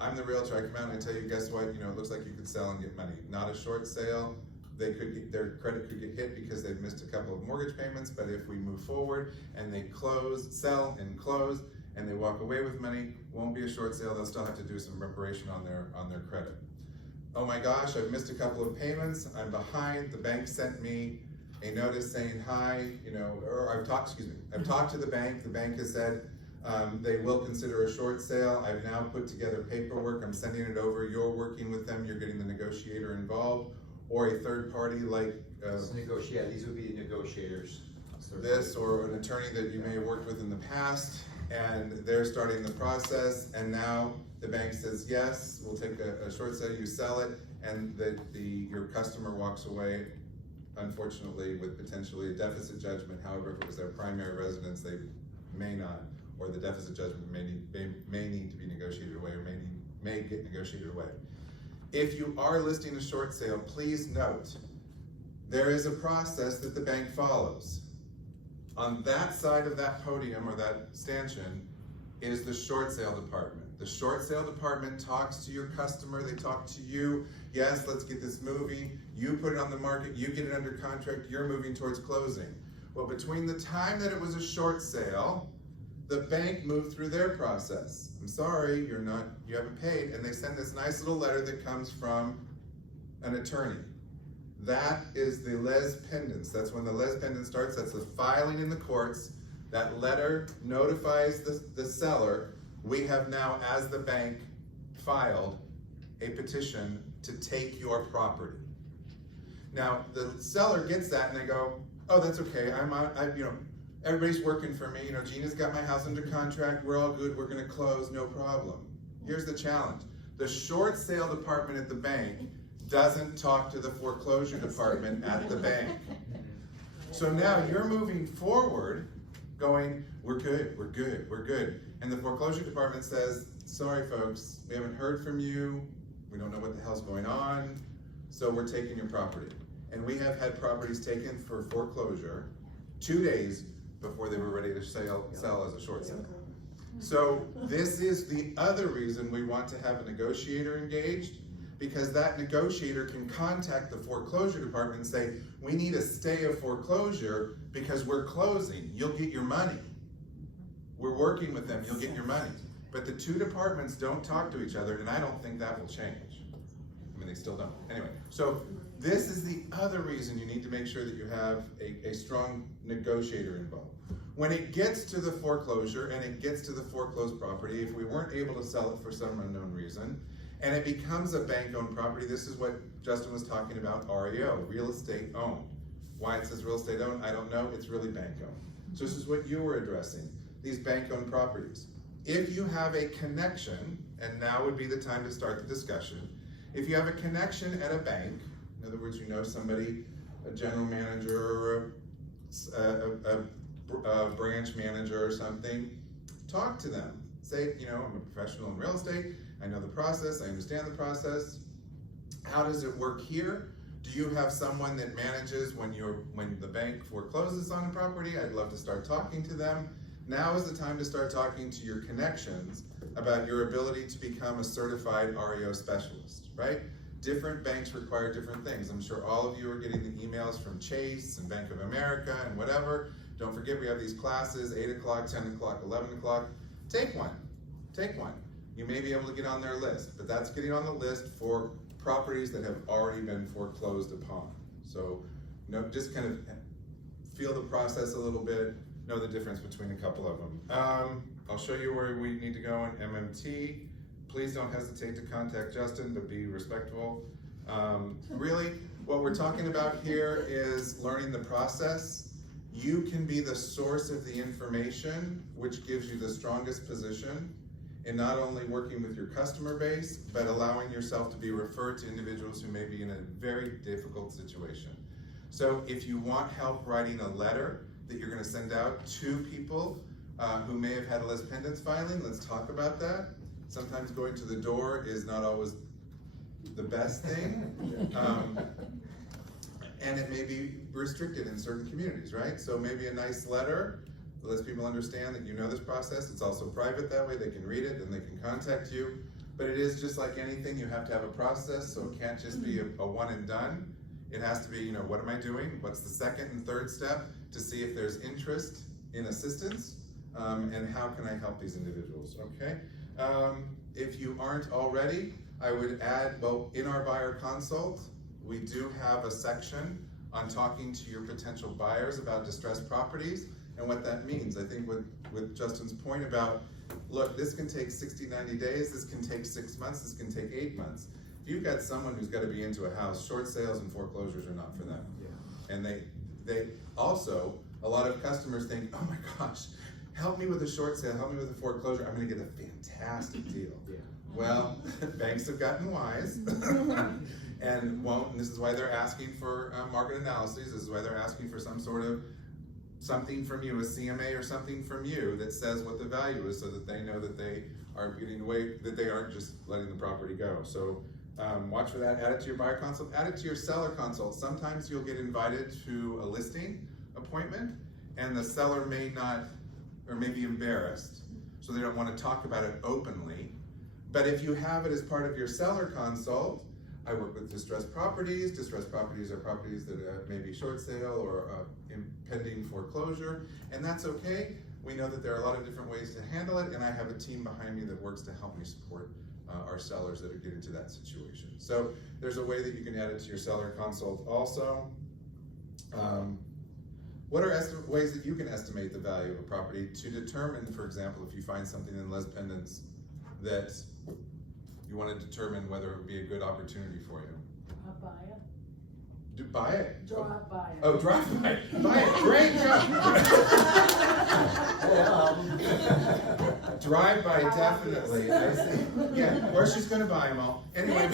I'm the realtor, I come out and I tell you, guess what, you know, it looks like you could sell and get money. Not a short sale, they could get, their credit could get hit because they've missed a couple of mortgage payments, but if we move forward and they sell and close, and they walk away with money, won't be a short sale, they'll still have to do some reparation on their credit. Oh my gosh, I've missed a couple of payments, I'm behind, the bank sent me a notice saying hi, you know, or I've talked to the bank has said they will consider a short sale. I've now put together paperwork, I'm sending it over, you're working with them, you're getting the negotiator involved, or a third party like these would be negotiators. This, or an attorney that you may have worked with in the past, and they're starting the process, and now the bank says, yes, we'll take a short sale, you sell it, and your customer walks away, unfortunately, with potentially a deficit judgment. However, if it was their primary residence, they may not, or the deficit judgment may need to be negotiated away, or may get negotiated away. If you are listing a short sale, please note, there is a process that the bank follows. On that side of that podium or that stanchion is the short sale department. The short sale department talks to your customer, they talk to you, yes, let's get this moving, you put it on the market, you get it under contract, you're moving towards closing. Well, between the time that it was a short sale, the bank moved through their process. I'm sorry, you haven't paid, and they send this nice little letter that comes from an attorney. That is the les pendens. That's when the les pendens starts. That's the filing in the courts. That letter notifies the seller. We have now, as the bank, filed a petition to take your property. Now, the seller gets that and they go, oh, that's okay. Everybody's working for me. Gina's got my house under contract. We're all good. We're going to close. No problem. Here's the challenge. The short sale department at the bank doesn't talk to the foreclosure department at the bank. So now you're moving forward going, we're good, we're good, we're good. And the foreclosure department says, sorry folks, we haven't heard from you. We don't know what the hell's going on. So we're taking your property. And we have had properties taken for foreclosure 2 days before they were ready to sell as a short sale. So this is the other reason we want to have a negotiator engaged, because that negotiator can contact the foreclosure department and say, we need a stay of foreclosure because we're closing, you'll get your money. We're working with them, you'll get your money. But the two departments don't talk to each other, and I don't think that will change. I mean, they still don't. Anyway, so this is the other reason you need to make sure that you have a strong negotiator involved. when it gets to the foreclosure and it gets to the foreclosed property, if we weren't able to sell it for some unknown reason, and it becomes a bank-owned property, this is what Justin was talking about, REO, real estate owned. Why it says real estate owned, I don't know, it's really bank-owned. So this is what you were addressing, these bank-owned properties. If you have a connection, and now would be the time to start the discussion, if you have a connection at a bank, in other words, you know somebody, a general manager or a branch manager or something, talk to them. Say, you know, I'm a professional in real estate, I know the process, I understand the process. How does it work here? Do you have someone that manages when the bank forecloses on a property? I'd love to start talking to them. Now is the time to start talking to your connections about your ability to become a certified REO specialist, right? Different banks require different things. I'm sure all of you are getting the emails from Chase and Bank of America and whatever. Don't forget we have these classes, 8 o'clock, 10 o'clock, 11 o'clock. Take one. You may be able to get on their list, but that's getting on the list for properties that have already been foreclosed upon. So, you know, just kind of feel the process a little bit, know the difference between a couple of them. I'll show you where we need to go in MMT. Please don't hesitate to contact Justin, but be respectful. Really, what we're talking about here is learning the process. You can be the source of the information, which gives you the strongest position in not only working with your customer base, but allowing yourself to be referred to individuals who may be in a very difficult situation. So if you want help writing a letter that you're gonna send out to people who may have had a lis pendens filing, let's talk about that. Sometimes going to the door is not always the best thing. And it may be restricted in certain communities, right? So maybe a nice letter that lets people understand that you know this process. It's also private that way, they can read it and they can contact you. But it is just like anything, you have to have a process, so it can't just be a one and done. It has to be, you know, what am I doing? What's the second and third step to see if there's interest in assistance, and how can I help these individuals, okay? If you aren't already, I would add, well, in our buyer consult, we do have a section on talking to your potential buyers about distressed properties and what that means. I think with Justin's point about, look, this can take 60, 90 days, this can take 6 months, this can take 8 months. If you've got someone who's got to be into a house, short sales and foreclosures are not for them. Yeah. And they also, a lot of customers think, oh my gosh, help me with a short sale, help me with a foreclosure, I'm gonna get a fantastic deal. Yeah. Well, banks have gotten wise and won't, and this is why they're asking for market analyses, this is why they're asking for some sort of something from you, a CMA or something from you that says what the value is so that they know that they are getting away, that they aren't just letting the property go. So watch for that, add it to your buyer consult, add it to your seller consult. Sometimes you'll get invited to a listing appointment and the seller may not, or may be embarrassed, so they don't want to talk about it openly. But if you have it as part of your seller consult, I work with distressed properties. Distressed properties are properties that may be short sale or impending foreclosure, and that's okay. We know that there are a lot of different ways to handle it, and I have a team behind me that works to help me support our sellers that are getting into that situation. So there's a way that you can add it to your seller consult also. What are ways that you can estimate the value of a property to determine, for example, if you find something in lis pendens that you want to determine whether it would be a good opportunity for you? Buy it. Buy it? Drive by it. Oh, drive by it. Buy it. Great job. Drive by, definitely. I see. Yeah, or she's going to buy them all. Anyway,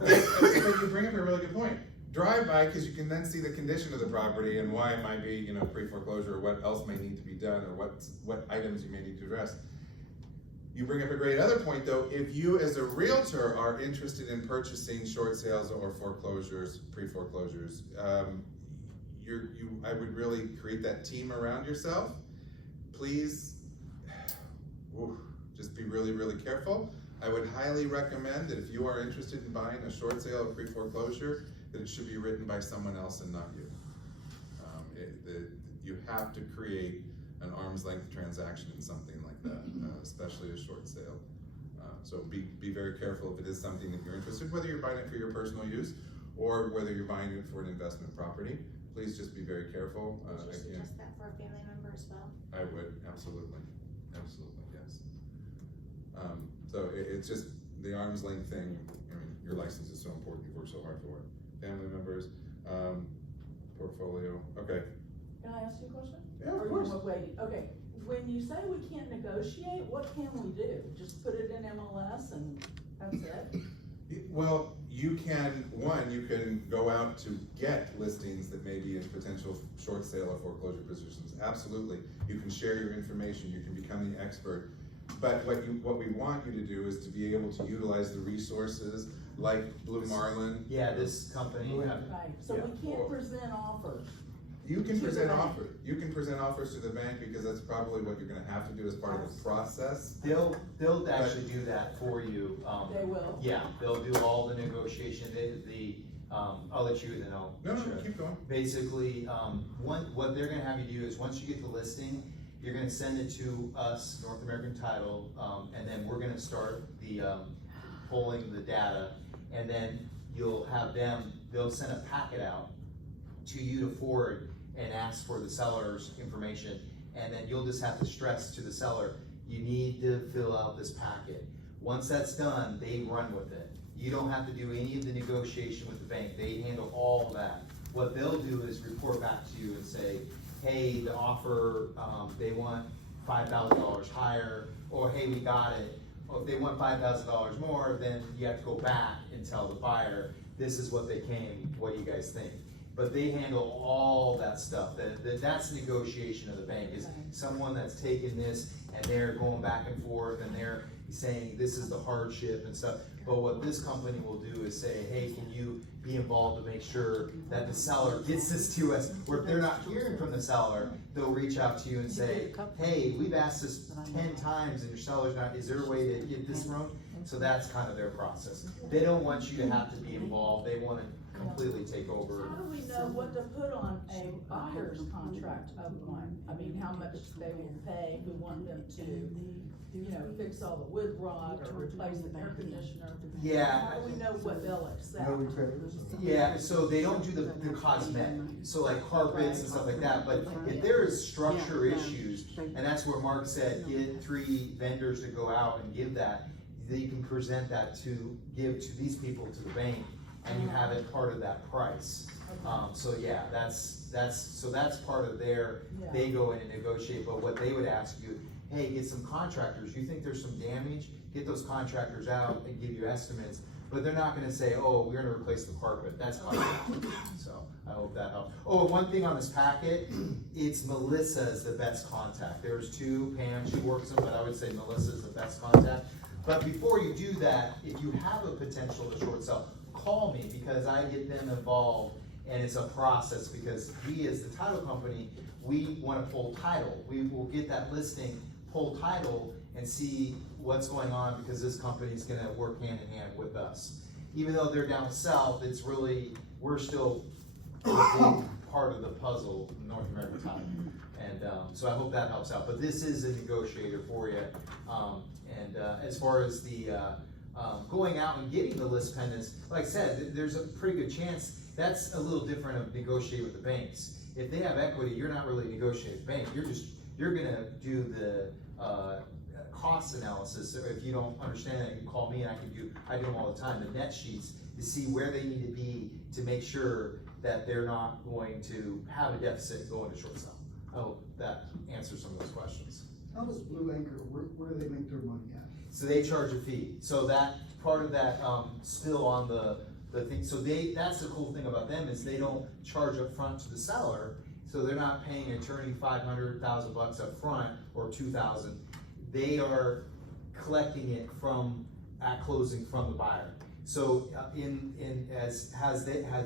but you bring up a really good point. Drive by, because you can then see the condition of the property and why it might be, you know, pre-foreclosure, or what else may need to be done, or what items you may need to address. You bring up a great other point though. If you as a realtor are interested in purchasing short sales or foreclosures, pre-foreclosures, I would really create that team around yourself. Please, just be really, really careful. I would highly recommend that if you are interested in buying a short sale or pre-foreclosure, that it should be written by someone else and not you. You have to create an arm's length transaction in something like that, especially a short sale. So be very careful if it is something that you're interested in, whether you're buying it for your personal use or whether you're buying it for an investment property. please just be very careful. Would you Again, suggest that for a family member as well? I would, absolutely, yes. So it's just the arm's length thing. I mean, your license is so important, you've worked so hard for it. Family members, portfolio, okay. Can I ask you a question? Yeah, of Or you course. want waiting? Okay, when you say we can't negotiate, what can we do? Just put it in MLS and that's it? Well, you can go out to get listings that may be in potential short sale or foreclosure positions. Absolutely. You can share your information, you can become the expert. But what we want you to do is to be able to utilize the resources like Blue Marlin. Yeah, this company. Right, so Yeah. we can't present offers. You can To the present bank. offers. You can present offers to the bank because that's probably what you're gonna have to do as part of the process. They'll actually do that for you. They will? Yeah, they'll do all the negotiation, I'll let you know. No, Sure. keep going. Basically, what they're gonna have you do is, once you get the listing, you're gonna send it to us, North American Title, and then we're gonna start pulling the data, and then you'll have they'll send a packet out to you to forward and ask for the seller's information, and then you'll just have to stress to the seller, you need to fill out this packet. Once that's done, they run with it. You don't have to do any of the negotiation with the bank, they handle all of that. What they'll do is report back to you and say, hey, the offer, they want $5,000 higher, or hey, we got it. Or if they want $5,000 more, then you have to go back and tell the buyer, this is what they came, what do you guys think? But they handle all that stuff. That's negotiation of the bank, is someone that's taking this and they're going back and forth and they're saying this is the hardship and stuff. But what this company will do is say, hey, can you be involved to make sure that the seller gets this to us? Or if they're not hearing from the seller, they'll reach out to you and say, hey, we've asked this 10 times and your seller's not, is there a way to get this from? So that's kind of their process. They don't want you to have to be involved. They want to completely take over. How do we know what to put on a buyer's contract of one? I mean, how much they will pay if we want them to, fix all the wood rot or replace the air conditioner? Yeah. How do we know what they'll accept? Yeah, so they don't do the cosmetic, so like carpets and stuff like that, but if there is structure issues, and that's where Mark said, get 3 vendors to go out and give that, then you can present that to give to these people to the bank, and you have it part of that price. So yeah, that's part of their, they go in and negotiate, but what they would ask you, hey, get some contractors, you think there's some damage, get those contractors out and give you estimates, but they're not gonna say, oh, we're gonna replace the carpet, that's fine. So I hope that helps. Oh, one thing on this packet, it's Melissa's the best contact. There's 2, Pam, she works them, but I would say Melissa's the best contact. But before you do that, if you have a potential to short sell, call me, because I get them involved, and it's a process, because we as the title company, we wanna pull title. We will get that listing, pull title, and see what's going on, because this company's gonna work hand in hand with us. Even though they're down south, it's really, we're still a big part of the puzzle in North American Title. And so I hope that helps out. But this is a negotiator for you. As far as the going out and getting the list pendants, like I said, there's a pretty good chance that's a little different of negotiating with the banks. If they have equity, you're not really negotiating with the bank. You're gonna do the cost analysis. So if you don't understand that, you can call me, and I do them all the time, the net sheets, to see where they need to be to make sure that they're not going to have a deficit going to short sale. I hope that answers some of those questions. How does Blue Anchor, where do they make their money at? So they charge a fee. So that part of that still on the thing. So that's the cool thing about them, is they don't charge up front to the seller. So they're not paying an attorney $500,000 up front or $2,000. They are collecting it at closing from the buyer. So as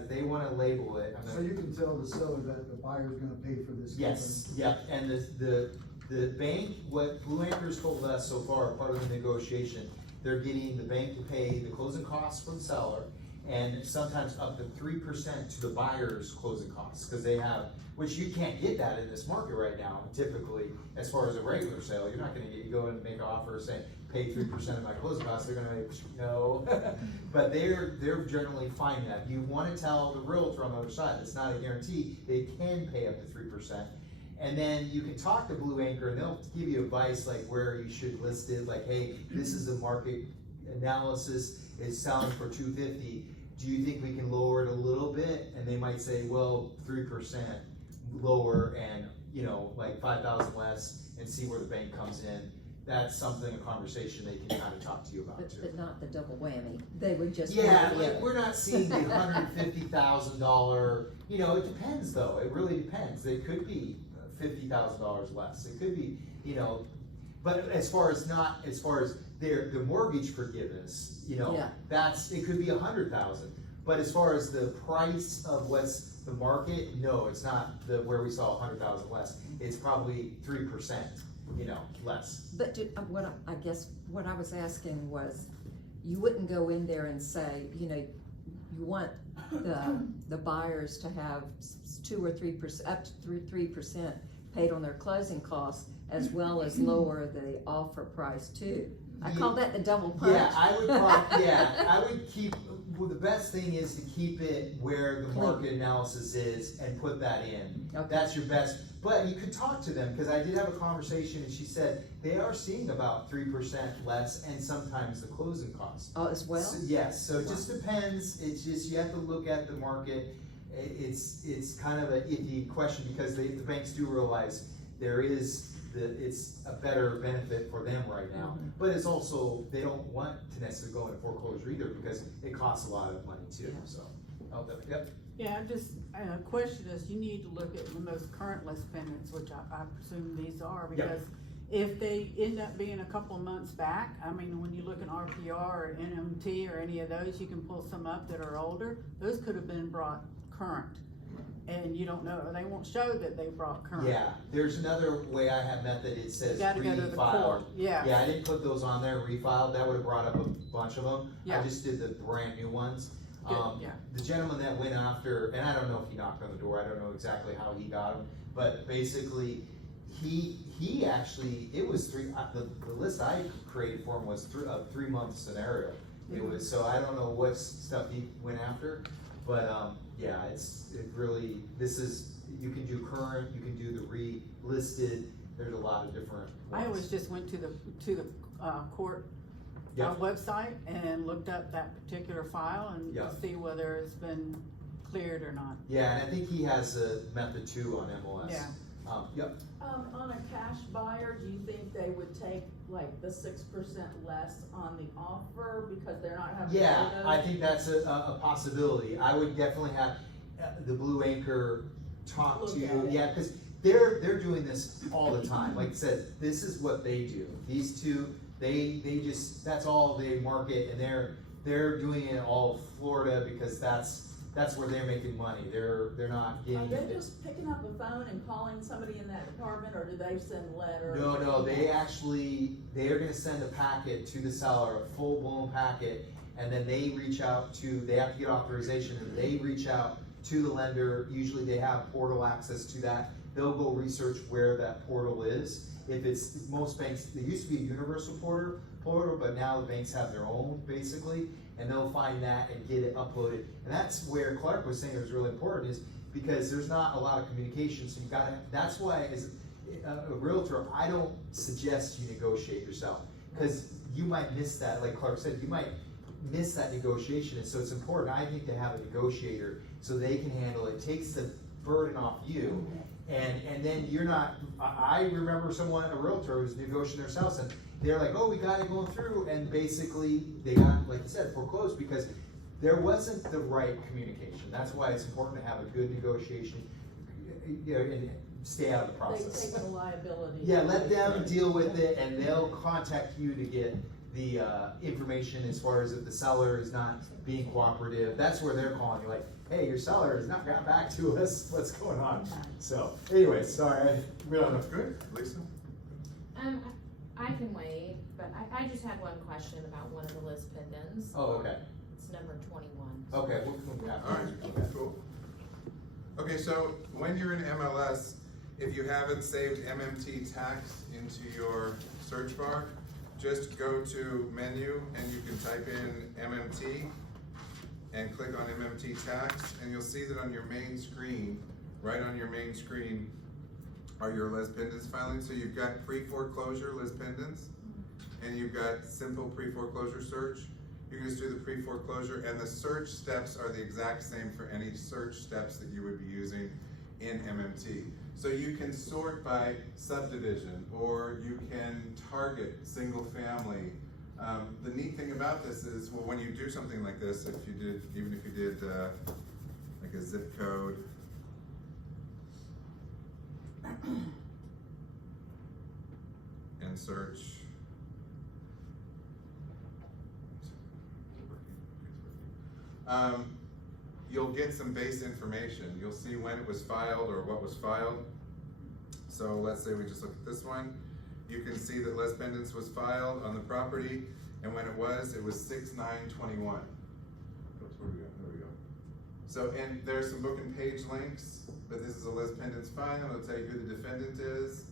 they want to label it. So you can tell the seller that the buyer's gonna pay for this. Yes, yeah, and the bank, what Blue Anchor's told us so far, part of the negotiation, they're getting the bank to pay the closing costs for the seller, and sometimes up to 3% to the buyer's closing costs, because they have, which you can't get that in this market right now, typically, as far as a regular sale. You're not gonna you go and make an offer saying, pay 3% of my closing costs, they're gonna make, no. But they're generally fine with that. You wanna tell the realtor on the other side, it's not a guarantee, they can pay up to 3%. And then you can talk to Blue Anchor and they'll give you advice like where you should list it, like, hey, this is the market analysis, it's selling for $250. Do you think we can lower it a little bit? And they might say, well, 3% lower and, you know, like 5,000 less, and see where the bank comes in. That's something, a conversation they can kind of talk to you about too. But not the double whammy. They would just. Yeah, like we're not seeing the $150,000, you know, it depends though, it really depends. It could be $50,000 less, it could be, you know, but as far as the mortgage forgiveness, you know, Yeah. it could be 100,000. But as far as the price of what's the market, no, it's not where we saw 100,000 less. It's probably 3%, you know, less. But I guess what I was asking was, you wouldn't go in there and say, you know, you want the buyers to have 2 or 3%, up to 3% paid on their closing costs, as well as lower the offer price too. I call that the double punch. Yeah, I would keep, well, the best thing is to keep it where the market analysis is and put that in. Okay. That's your best, but you could talk to them, because I did have a conversation and she said they are seeing about 3% less and sometimes the closing costs. Oh, as well? So, yes, so it just depends, it's just, you have to look at the market. It's kind of a iffy question, because the banks do realize it's a better benefit for them right now. Mm-hmm. But it's also, they don't want to necessarily go into foreclosure either, because it costs a lot of money too, Yeah. so. Yep. Yeah, question is, you need to look at the most current list pendants, which I presume these are, Yeah. because if they end up being a couple of months back, I mean, when you look at RPR or NMT or any of those, you can pull some up that are older, those could have been brought current. And you don't know, or they won't show that they brought current. Yeah, there's another way I have method, it says You gotta go to the refiled. court, yeah. Yeah, I didn't put those on there, refiled, that would have brought up a bunch of them. Yeah. I just did the brand new ones. Good, yeah. The gentleman that went after, and I don't know if he knocked on the door, I don't know exactly how he got them, but basically, he actually, it was the list I created for him was a 3-month scenario. It was, so I don't know what stuff he went after, but, yeah, you can do current, you can do the re-listed, there's a lot of different ones. I always just went to the court website and looked up that particular file and see whether it's been cleared or not. Yeah, and I think he has a method too on MLS. Yeah. Yep. On a cash buyer, do you think they would take like the 6% less on the offer because they're not having? Yeah, photos? I think that's a possibility. I would definitely have the Blue Anchor talk to you. Yeah, because they're doing this all the time. Like I said, this is what they do. These two, they just, that's all they market, and they're doing it all of Florida because that's where they're making money. They're not getting. Are they just picking up the phone and calling somebody in that department, or do they send a letter? No, they're gonna send a packet to the seller, a full-blown packet, and then they have to get authorization, and they reach out to the lender. Usually they have portal access to that. They'll go research where that portal is. Most banks, they used to be a universal portal, but now the banks have their own, basically, and they'll find that and get it uploaded. And that's where Clark was saying it was really important, is because there's not a lot of communication, so that's why as a realtor, I don't suggest you negotiate yourself, because you might miss that, like Clark said, you might miss that negotiation, and so it's important, I think, to have a negotiator so they can handle it. It takes the burden off you, and then you're not, I remember a realtor who was negotiating themselves, and they're like, oh, we got it going through, and basically they got, like you said, foreclosed because there wasn't the right communication. That's why it's important to have a good negotiation, and stay out of the process. They take the liability. Yeah, let them deal with it, and they'll contact you to get the information as far as if the seller is not being cooperative. That's where they're calling you, like, hey, your seller has not got back to us, what's going on? So, anyway, sorry, we don't know. Good, Lisa? I can wait, but I just had one question about one of the list pendants. Oh, okay. It's number 21. Okay, we'll come back. All right, cool. Okay, so when you're in MLS, if you haven't saved MMT tax into your search bar, just go to menu and you can type in MMT and click on MMT tax, and you'll see that on your main screen, right on your main screen, are your lis pendens filings. So you've got pre-foreclosure lis pendens, and you've got simple pre-foreclosure search. You can just do the pre-foreclosure, and the search steps are the exact same for any search steps that you would be using in MMT. So you can sort by subdivision, or you can target single family. The neat thing about this is, well, when you do something like this, even if you did like a zip code, and search. You'll get some base information. You'll see when it was filed or what was filed. So let's say we just look at this one. You can see that lis pendens was filed on the property, and when it was 6/9/21. Oops, where do we go? There we go. So, and there's some book and page links, but this is a lis pendens filing. It'll tell you who the defendant is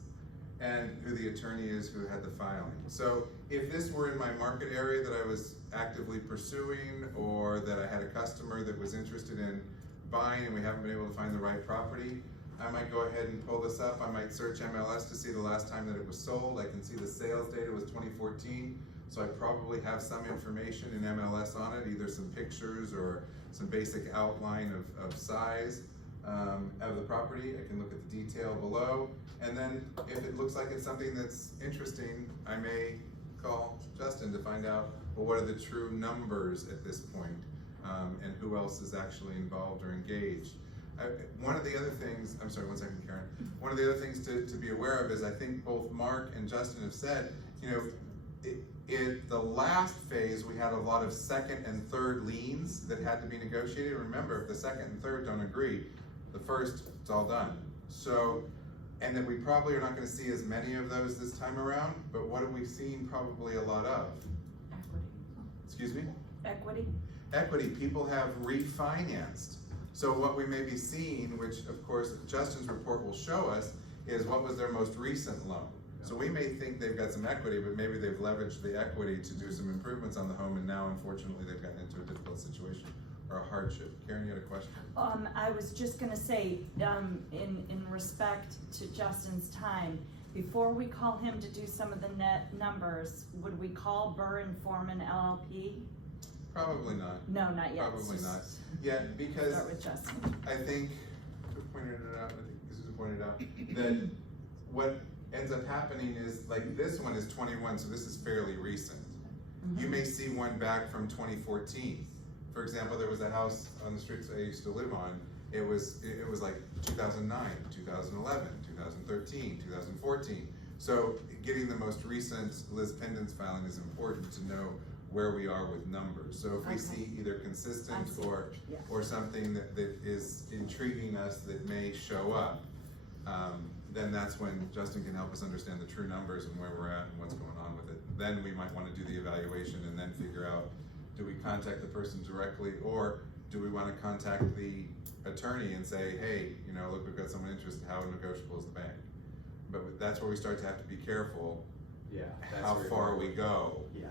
and who the attorney is who had the filing. So if this were in my market area that I was actively pursuing, or that I had a customer that was interested in buying and we haven't been able to find the right property, I might go ahead and pull this up. I might search MLS to see the last time that it was sold. I can see the sales data was 2014, so I probably have some information in MLS on it, either some pictures or some basic outline of size of the property. I can look at the detail below, and then if it looks like it's something that's interesting, I may call Justin to find out, well, what are the true numbers at this point, and who else is actually involved or engaged. One of the other things, I'm sorry, one second, Karen. One of the other things to be aware of is, I think both Mark and Justin have said, you know, in the last phase, we had a lot of second and third liens that had to be negotiated. Remember, if the second and third don't agree, the first, it's all done. So, and then we probably are not gonna see as many of those this time around, but what have we seen probably a lot of? Equity. Excuse me? Equity. Equity, people have refinanced. So what we may be seeing, which of course Justin's report will show us, is what was their most recent loan. So we may think they've got some equity, but maybe they've leveraged the equity to do some improvements on the home, and now unfortunately they've gotten into a difficult situation or a hardship. Karen, you had a question? I was just gonna say, in respect to Justin's time, before we call him to do some of the net numbers, would we call Burr and Foreman LLP? Probably not. No, not yet. Probably not. Yeah, because Start with Justin. I think, who pointed it out, I think Susan pointed out, that what ends up happening is, like, this one is 21, so this is fairly recent. You may see one back from 2014. For example, there was a house on the streets I used to live on. It was like 2009, 2011, 2013, 2014. So getting the most recent lis pendens filing is important to know where we are with numbers. So if we see either consistent or something that is intriguing us that may show up, then that's when Justin can help us understand the true numbers and where we're at and what's going on with it. Then we might want to do the evaluation and then figure out, do we contact the person directly, or do we want to contact the attorney and say, hey, you know, look, we've got someone interested, how negotiable is the bank? But that's where we start to have to be careful how far we go. Yeah.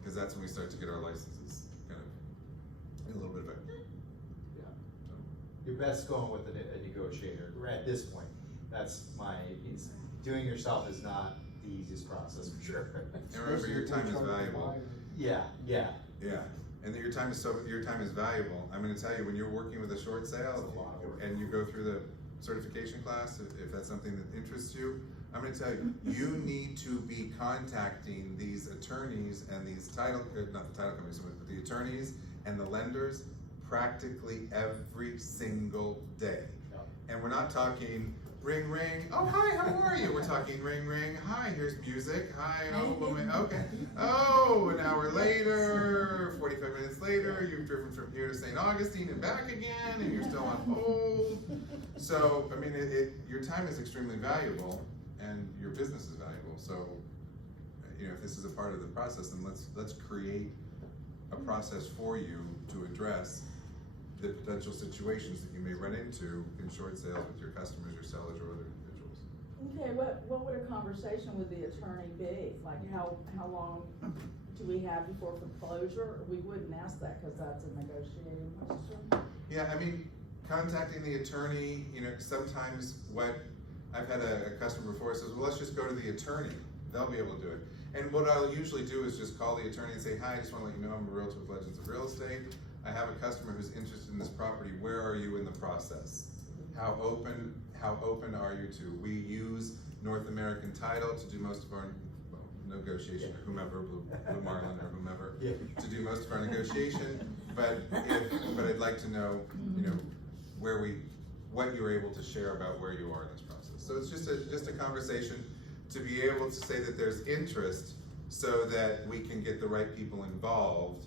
Because that's when we start to get our licenses kind of in a little bit of a, You're best going with a negotiator at this point. That's doing yourself is not the easiest process for sure. And remember, your time is valuable. Yeah. And your time is valuable. I'm going to tell you, when you're working with a short sale and you go through the certification class, if that's something that interests you, I'm going to tell you, you need to be contacting these attorneys and these not the title companies, but the attorneys and the lenders practically every single day. And we're not talking ring, ring, oh, hi, how are you? We're talking ring, ring, hi, here's music, hi, oh, woman, okay. Oh, an hour later, 45 minutes later, you've driven from here to St. Augustine and back again, and you're still on hold. So, I mean, your time is extremely valuable, and your business is valuable. So, you know, if this is a part of the process, then let's create a process for you to address the potential situations that you may run into in short sales with your customers, your sellers, or other individuals. Okay, what would a conversation with the attorney be? Like, how long do we have before foreclosure? We wouldn't ask that, cause that's a negotiating question. Yeah, I mean, contacting the attorney, you know, sometimes what, I've had a customer before says, well, let's just go to the attorney, they'll be able to do it. And what I'll usually do is just call the attorney and say, hi, I just wanna let you know I'm a realtor with Legends of Real Estate. I have a customer who's interested in this property, where are you in the process? How open are you to? We use North American Title to do most of our negotiation, or whomever, Blue Marlin or whomever, to do most of our negotiation. But I'd like to know, you know, what you're able to share about where you are in this process. So it's just a conversation to be able to say that there's interest, so that we can get the right people involved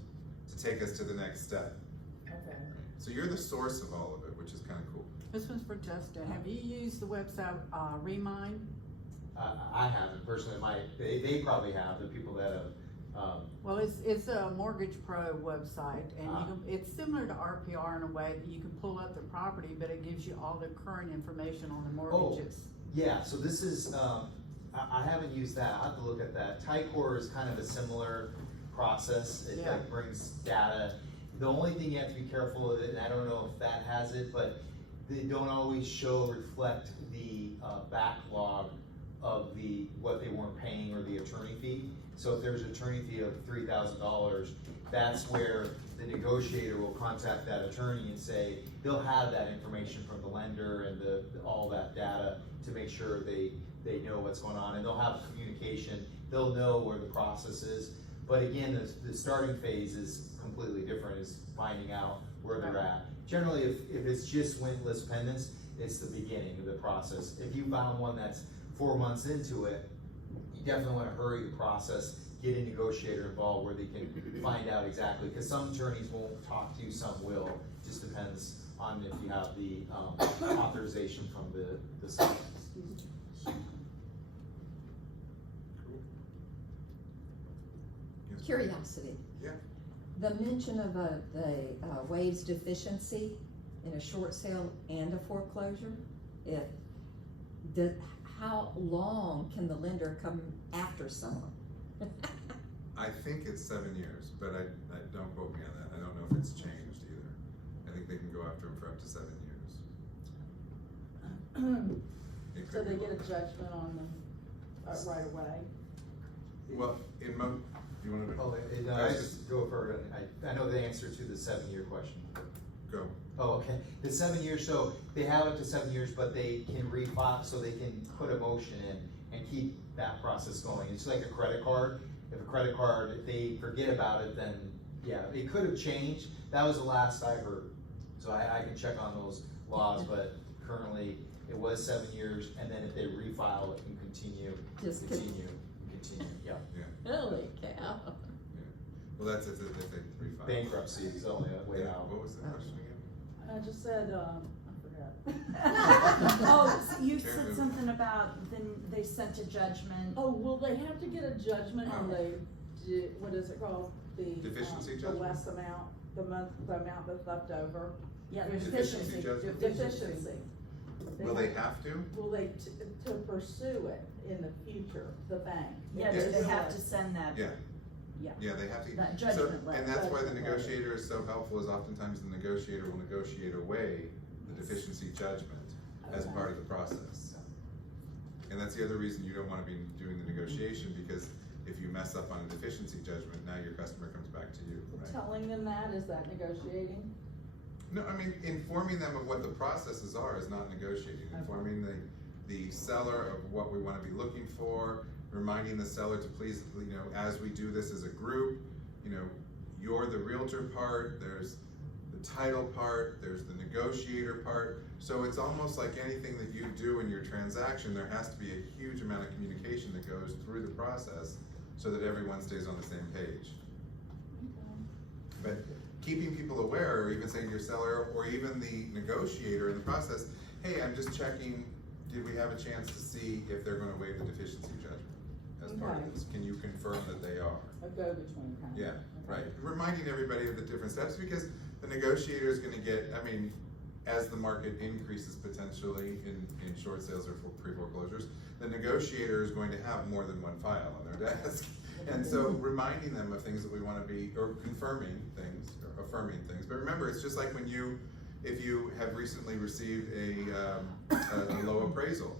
to take us to the next step. Okay. So you're the source of all of it, which is kind of cool. This one's for Justin. Have you used the website, Remind? I haven't personally, they probably have, the people that have, Well, it's a Mortgage Pro website, and it's similar to RPR in a way that you can pull up the property, but it gives you all the current information on the mortgages. yeah, so this is, I haven't used that, I'll have to look at that. Tycor is kind of a similar process, it like brings data. The only thing you have to be careful of it, and I don't know if that has it, but they don't always reflect the backlog of what they weren't paying or the attorney fee. So if there's an attorney fee of $3,000, that's where the negotiator will contact that attorney and say, they'll have that information from the lender and all that data to make sure they know what's going on, and they'll have communication, they'll know where the process is. But again, the starting phase is completely different, is finding out where they're at. Generally, if it's just wintless pendants, it's the beginning of the process. If you found one that's 4 months into it, you definitely want to hurry the process, get a negotiator involved where they can find out exactly, because some attorneys won't talk to you, some will, just depends on if you have the authorization from the state. Curiosity. Yeah. The mention of the waives deficiency in a short sale and a foreclosure, how long can the lender come after someone? I think it's 7 years, but I don't quote me on that. I don't know if it's changed either. I think they can go after them for up to 7 years. So they get a judgment on them right away? Well, do you want to? I just go further. I know the answer to the 7-year question. Go. Oh, okay. The 7 years, so they have up to 7 years, but they can refile, so they can put a motion in and keep that process going. It's like a credit card. If a credit card, if they forget about it, then yeah, it could have changed. That was the last I heard. So I can check on those laws, but currently it was 7 years, and then if they refile it and continue. Yeah. Holy cow. Yeah. Well, that's if they refile. Bankruptcy is the only way out. What was the question again? I just said, I forgot. Oh, so you said something about then they sent a judgment. Oh, will they have to get a judgment on what is it called? The Deficiency the judgment? less amount, the amount that's left over? Yeah, Deficiency judgment? Deficiency. Will they have to? Will they, to pursue it in the future, the bank? Yeah, Yes. they have to send that. Yeah. Yeah. Yeah, they have to. That judgment letter. And that's why the Judgment letter. negotiator is so helpful, is oftentimes the negotiator will negotiate away the deficiency judgment as part of the process. And that's the other reason you don't want to be doing the negotiation, because if you mess up on a deficiency judgment, now your customer comes back to you, right? Telling them that, is that negotiating? No, I mean, informing them of what the processes are is not negotiating. Informing the seller of what we want to be looking for, reminding the seller to please, you know, as we do this as a group, you know, you're the realtor part, there's the title part, there's the negotiator part. So it's almost like anything that you do in your transaction, there has to be a huge amount of communication that goes through the process so that everyone stays on the same page. But keeping people aware, or even saying to your seller, or even the negotiator in the process, hey, I'm just checking, did we have a chance to see if they're gonna waive the deficiency judgment as part of this? Can you confirm that they are? A go-between kind of. Yeah, right. Reminding everybody of the different steps, because the negotiator is gonna get, I mean, as the market increases potentially in short sales or for pre-foreclosures, the negotiator is going to have more than one file on their desk. And so reminding them of things that we want to be, or confirming things, or affirming things. But remember, it's just like when if you have recently received a low appraisal,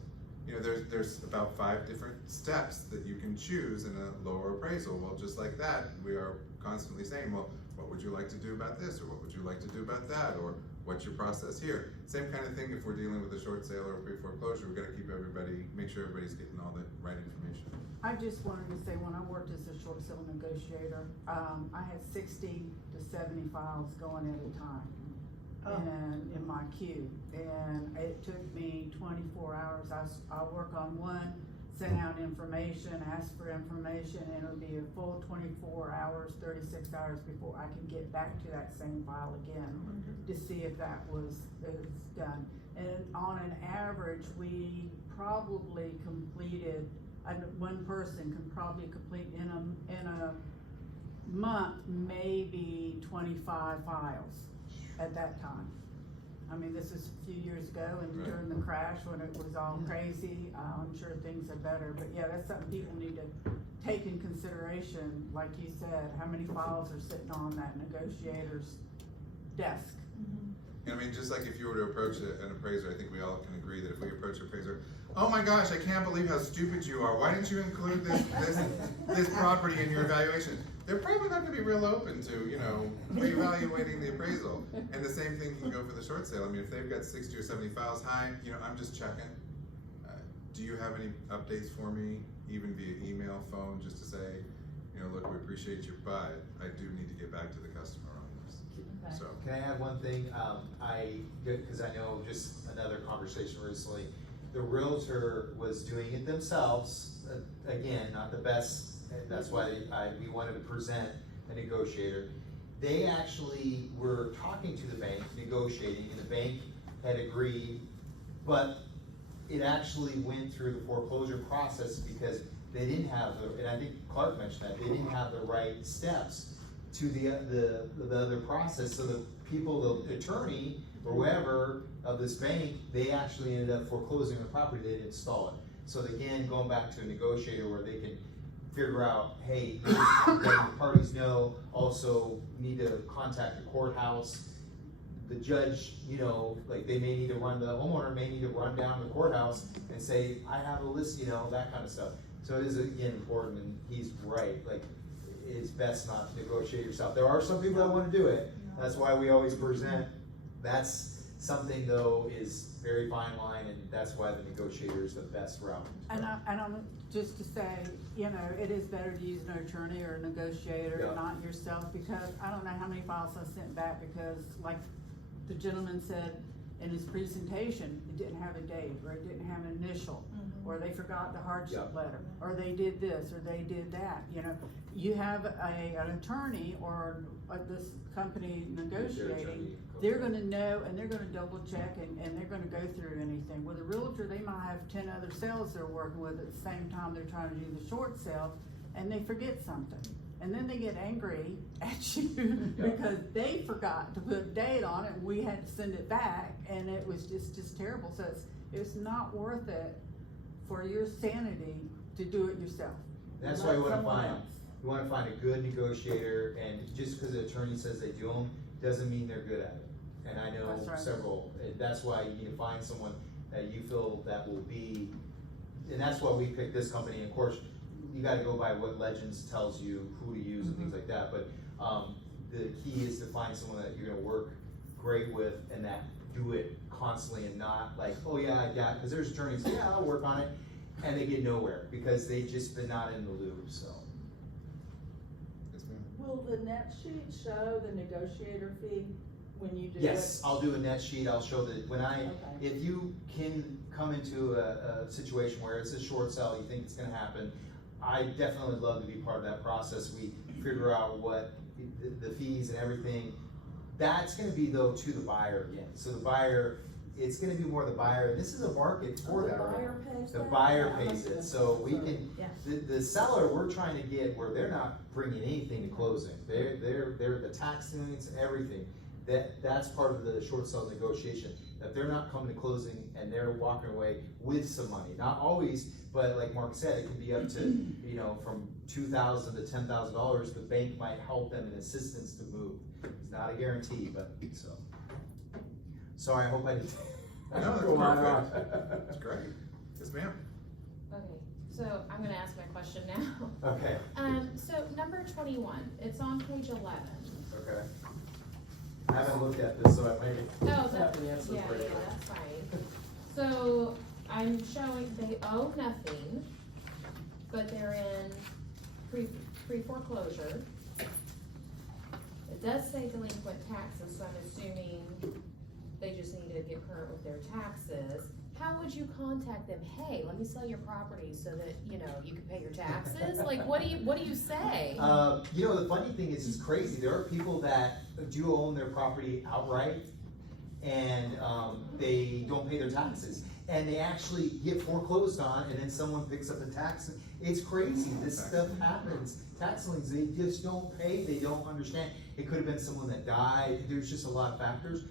you know, there's about 5 different steps that you can choose in a lower appraisal. Well, just like that, we are constantly saying, well, what would you like to do about this? Or what would you like to do about that? Or what's your process here? Same kind of thing if we're dealing with a short sale or a pre-foreclosure, we've got to make sure everybody's getting all the right information. I just wanted to say, when I worked as a short sale negotiator, I had 60 to 70 files going at a time. And in my queue, and it took me 24 hours. I work on one, send out information, ask for information, and it'll be a full 24 hours, 36 hours before I can get back to that same file again to see if that was done. And on an average, we probably completed, one person can probably complete in a month, maybe 25 files at that time. I mean, this is a few years ago, and during the crash when it was all crazy, I'm sure things are better. But yeah, that's something people need to take in consideration. Like you said, how many files are sitting on that negotiator's desk? I mean, just like if you were to approach an appraiser, I think we all can agree that if we approach an appraiser, oh my gosh, I can't believe how stupid you are. Why didn't you include this property in your evaluation? They're probably not going to be real open to, you know, reevaluating the appraisal. And the same thing can go for the short sale. I mean, if they've got 60 or 70 files, hi, you know, I'm just checking. Do you have any updates for me, even via email, phone, just to say, you know, look, we appreciate you, but I do need to get back to the customer on this. Okay. So. Can I add one thing? Because I know just another conversation recently, the realtor was doing it themselves. Again, not the best. That's why we wanted to present a negotiator. They actually were talking to the bank, negotiating, and the bank had agreed, but it actually went through the foreclosure process because they didn't have and I think Clark mentioned that, they didn't have the right steps to the other process. So the people, the attorney or whoever of this bank, they actually ended up foreclosing the property, they didn't install it. So again, going back to a negotiator where they can figure out, hey, the parties know, also need to contact the courthouse. The judge, you know, like the homeowner may need to run down to the courthouse and say, I have a list, you know, that kind of stuff. So it is, again, important, and he's right, like, it's best not to negotiate yourself. There are some people that want to do it. That's why we always present. That's something, though, is very fine line, and that's why the negotiator is the best route. And I'm just to say, you know, it is better to use an attorney or a negotiator, not yourself, because I don't know how many files I sent back because, like the gentleman said in his presentation, it didn't have a date, or it didn't have an initial, or they forgot the hardship letter, or they did this, or they did that. You know, you have an attorney or this company negotiating, they're gonna know, and they're gonna double check, and they're gonna go through anything. With a realtor, they might have 10 other sales they're working with at the same time they're trying to do the short sale, and they forget something. And then they get angry at you because they forgot to put a date on it, and we had to send it back, and it was just terrible. So it's not worth it for your sanity to do it yourself. That's why you want to find a good negotiator, and just because the attorney says they do them doesn't mean they're good at it. And I know several, and that's why you need to find someone that you feel that will be, and that's why we picked this company. Of course, you got to go by what Legends tells you who to use and things like that. But the key is to find someone that you're going to work great with and that do it constantly, and not like, oh yeah, I got, because there's attorneys, yeah, I'll work on it, and they get nowhere because they've just been not in the loop. So. Will the net sheet show the negotiator fee when you do it? Yes, I'll do a net sheet. I'll show that if you can come into a situation where it's a short sale, you think it's going to happen, I definitely love to be part of that process. We figure out what the fees and everything. That's going to be, though, to the buyer again. So the buyer, it's going to be more the buyer. This is a market for that. The buyer pays it. So we can, the seller, we're trying to get where they're not bringing anything to closing. They're the tax liens, everything. that's part of the short sale negotiation. If they're not coming to closing and they're walking away with some money, not always, but like Mark said, it can be up to, you know, from $2,000 to $10,000, the bank might help them in assistance to move. It's not a guarantee, but so. Sorry, I hope I didn't. No, that's perfect. That's great. Yes, ma'am. Okay, so I'm gonna ask my question now. Okay. So number 21, it's on page 11. Okay. I haven't looked at this, so I may. Oh, that's, yeah, that's fine. So I'm showing they owe nothing, but they're in pre-foreclosure. It does say delinquent taxes, so I'm assuming they just need to get current with their taxes. How would you contact them? Hey, let me sell your property so that, you know, you can pay your taxes? Like, what do you say? You know, the funny thing is, it's crazy. There are people that do own their property outright, and they don't pay their taxes. And they actually get foreclosed on, and then someone picks up the tax. It's crazy. This stuff happens. Tax liens, they just don't pay. They don't understand. It could have been someone that died. There's just a lot of factors.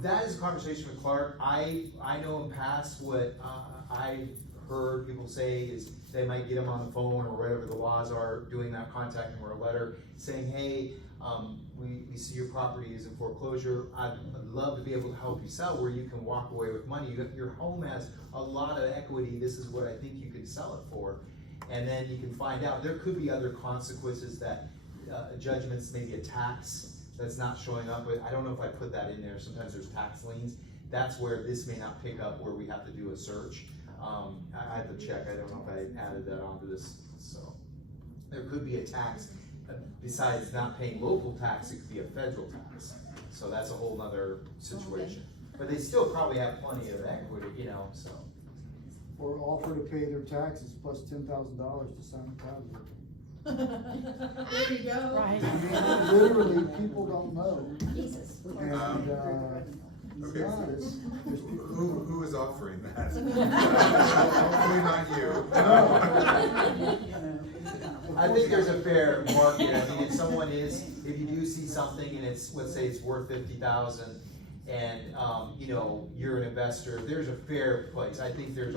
That is a conversation with Clark. I know in past what I've heard people say is they might get him on the phone or whatever the laws are, doing that, contact him or a letter saying, hey, we see your property is in foreclosure. I'd love to be able to help you sell where you can walk away with money. Your home has a lot of equity. This is what I think you could sell it for. And then you can find out. There could be other consequences that judgments, maybe a tax that's not showing up. But I don't know if I put that in there. Sometimes there's tax liens. That's where this may not pick up, where we have to do a search. I have to check. I don't know if I added that onto this. So there could be a tax. Besides not paying local tax, it could be a federal tax. So that's a whole other situation. But they still probably have plenty of equity, you know, so. Or offer to pay their taxes plus $10,000 to sign a title. There you go. Right. I mean, literally, people don't know. Jesus. And, Okay. it's Who is offering that? Hopefully not you. I think there's a fair market. I mean, if you do see something and it's, let's say it's worth 50,000, and you know, you're an investor, there's a fair place. I think there's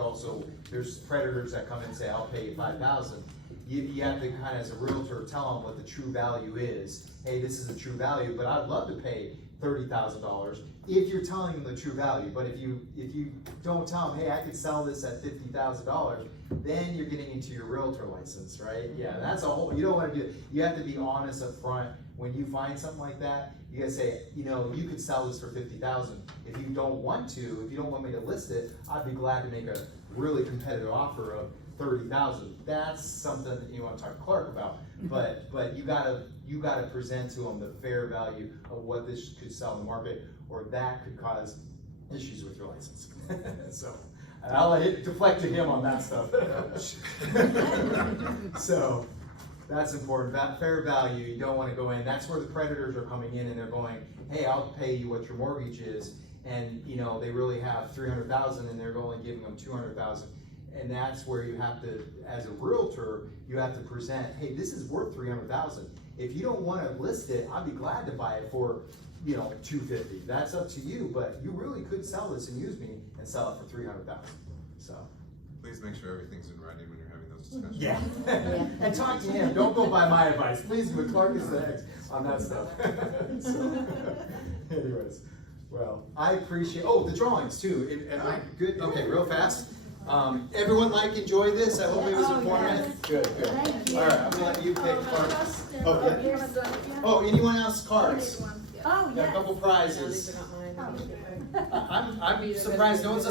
predators that come in and say, I'll pay you 5,000. You have to kind of, as a realtor, tell them what the true value is. Hey, this is the true value, but I'd love to pay $30,000 if you're telling them the true value. But if you don't tell them, hey, I could sell this at $50,000, then you're getting into your realtor license, right? Yeah, that's a whole, you don't want to do it. You have to be honest up front. When you find something like that, you gotta say, you know, you could sell this for $50,000. If you don't want to, if you don't want me to list it, I'd be glad to make a really competitive offer of $30,000. That's something that you want to talk to Clark about. But you gotta present to them the fair value of what this could sell in the market, or that could cause issues with your license. So I'll let it deflect to him on that stuff. So that's important. That fair value, you don't want to go in. That's where the predators are coming in, and they're going, hey, I'll pay you what your mortgage is, and you know they really have $300,000, and they're only giving them $200,000. And that's where you have to, as a realtor, you have to present, hey, this is worth $300,000. If you don't want to list it, I'd be glad to buy it for, you know, $250. That's up to you, but you really could sell this and use me and sell it for $300,000. So. Please make sure everything's in writing when you're having those discussions. Yeah. And talk to him. Don't go by my advice. Please, but Clark is the next on that stuff. So, anyways, well, I appreciate, the drawings too. Am I good? Okay, real fast. Everyone enjoy this? I hope it was informative. Good. Thank you. All right, I'm gonna let you pick cards. Oh, anyone else cards? Oh, Got a couple prizes. I'm surprised no one's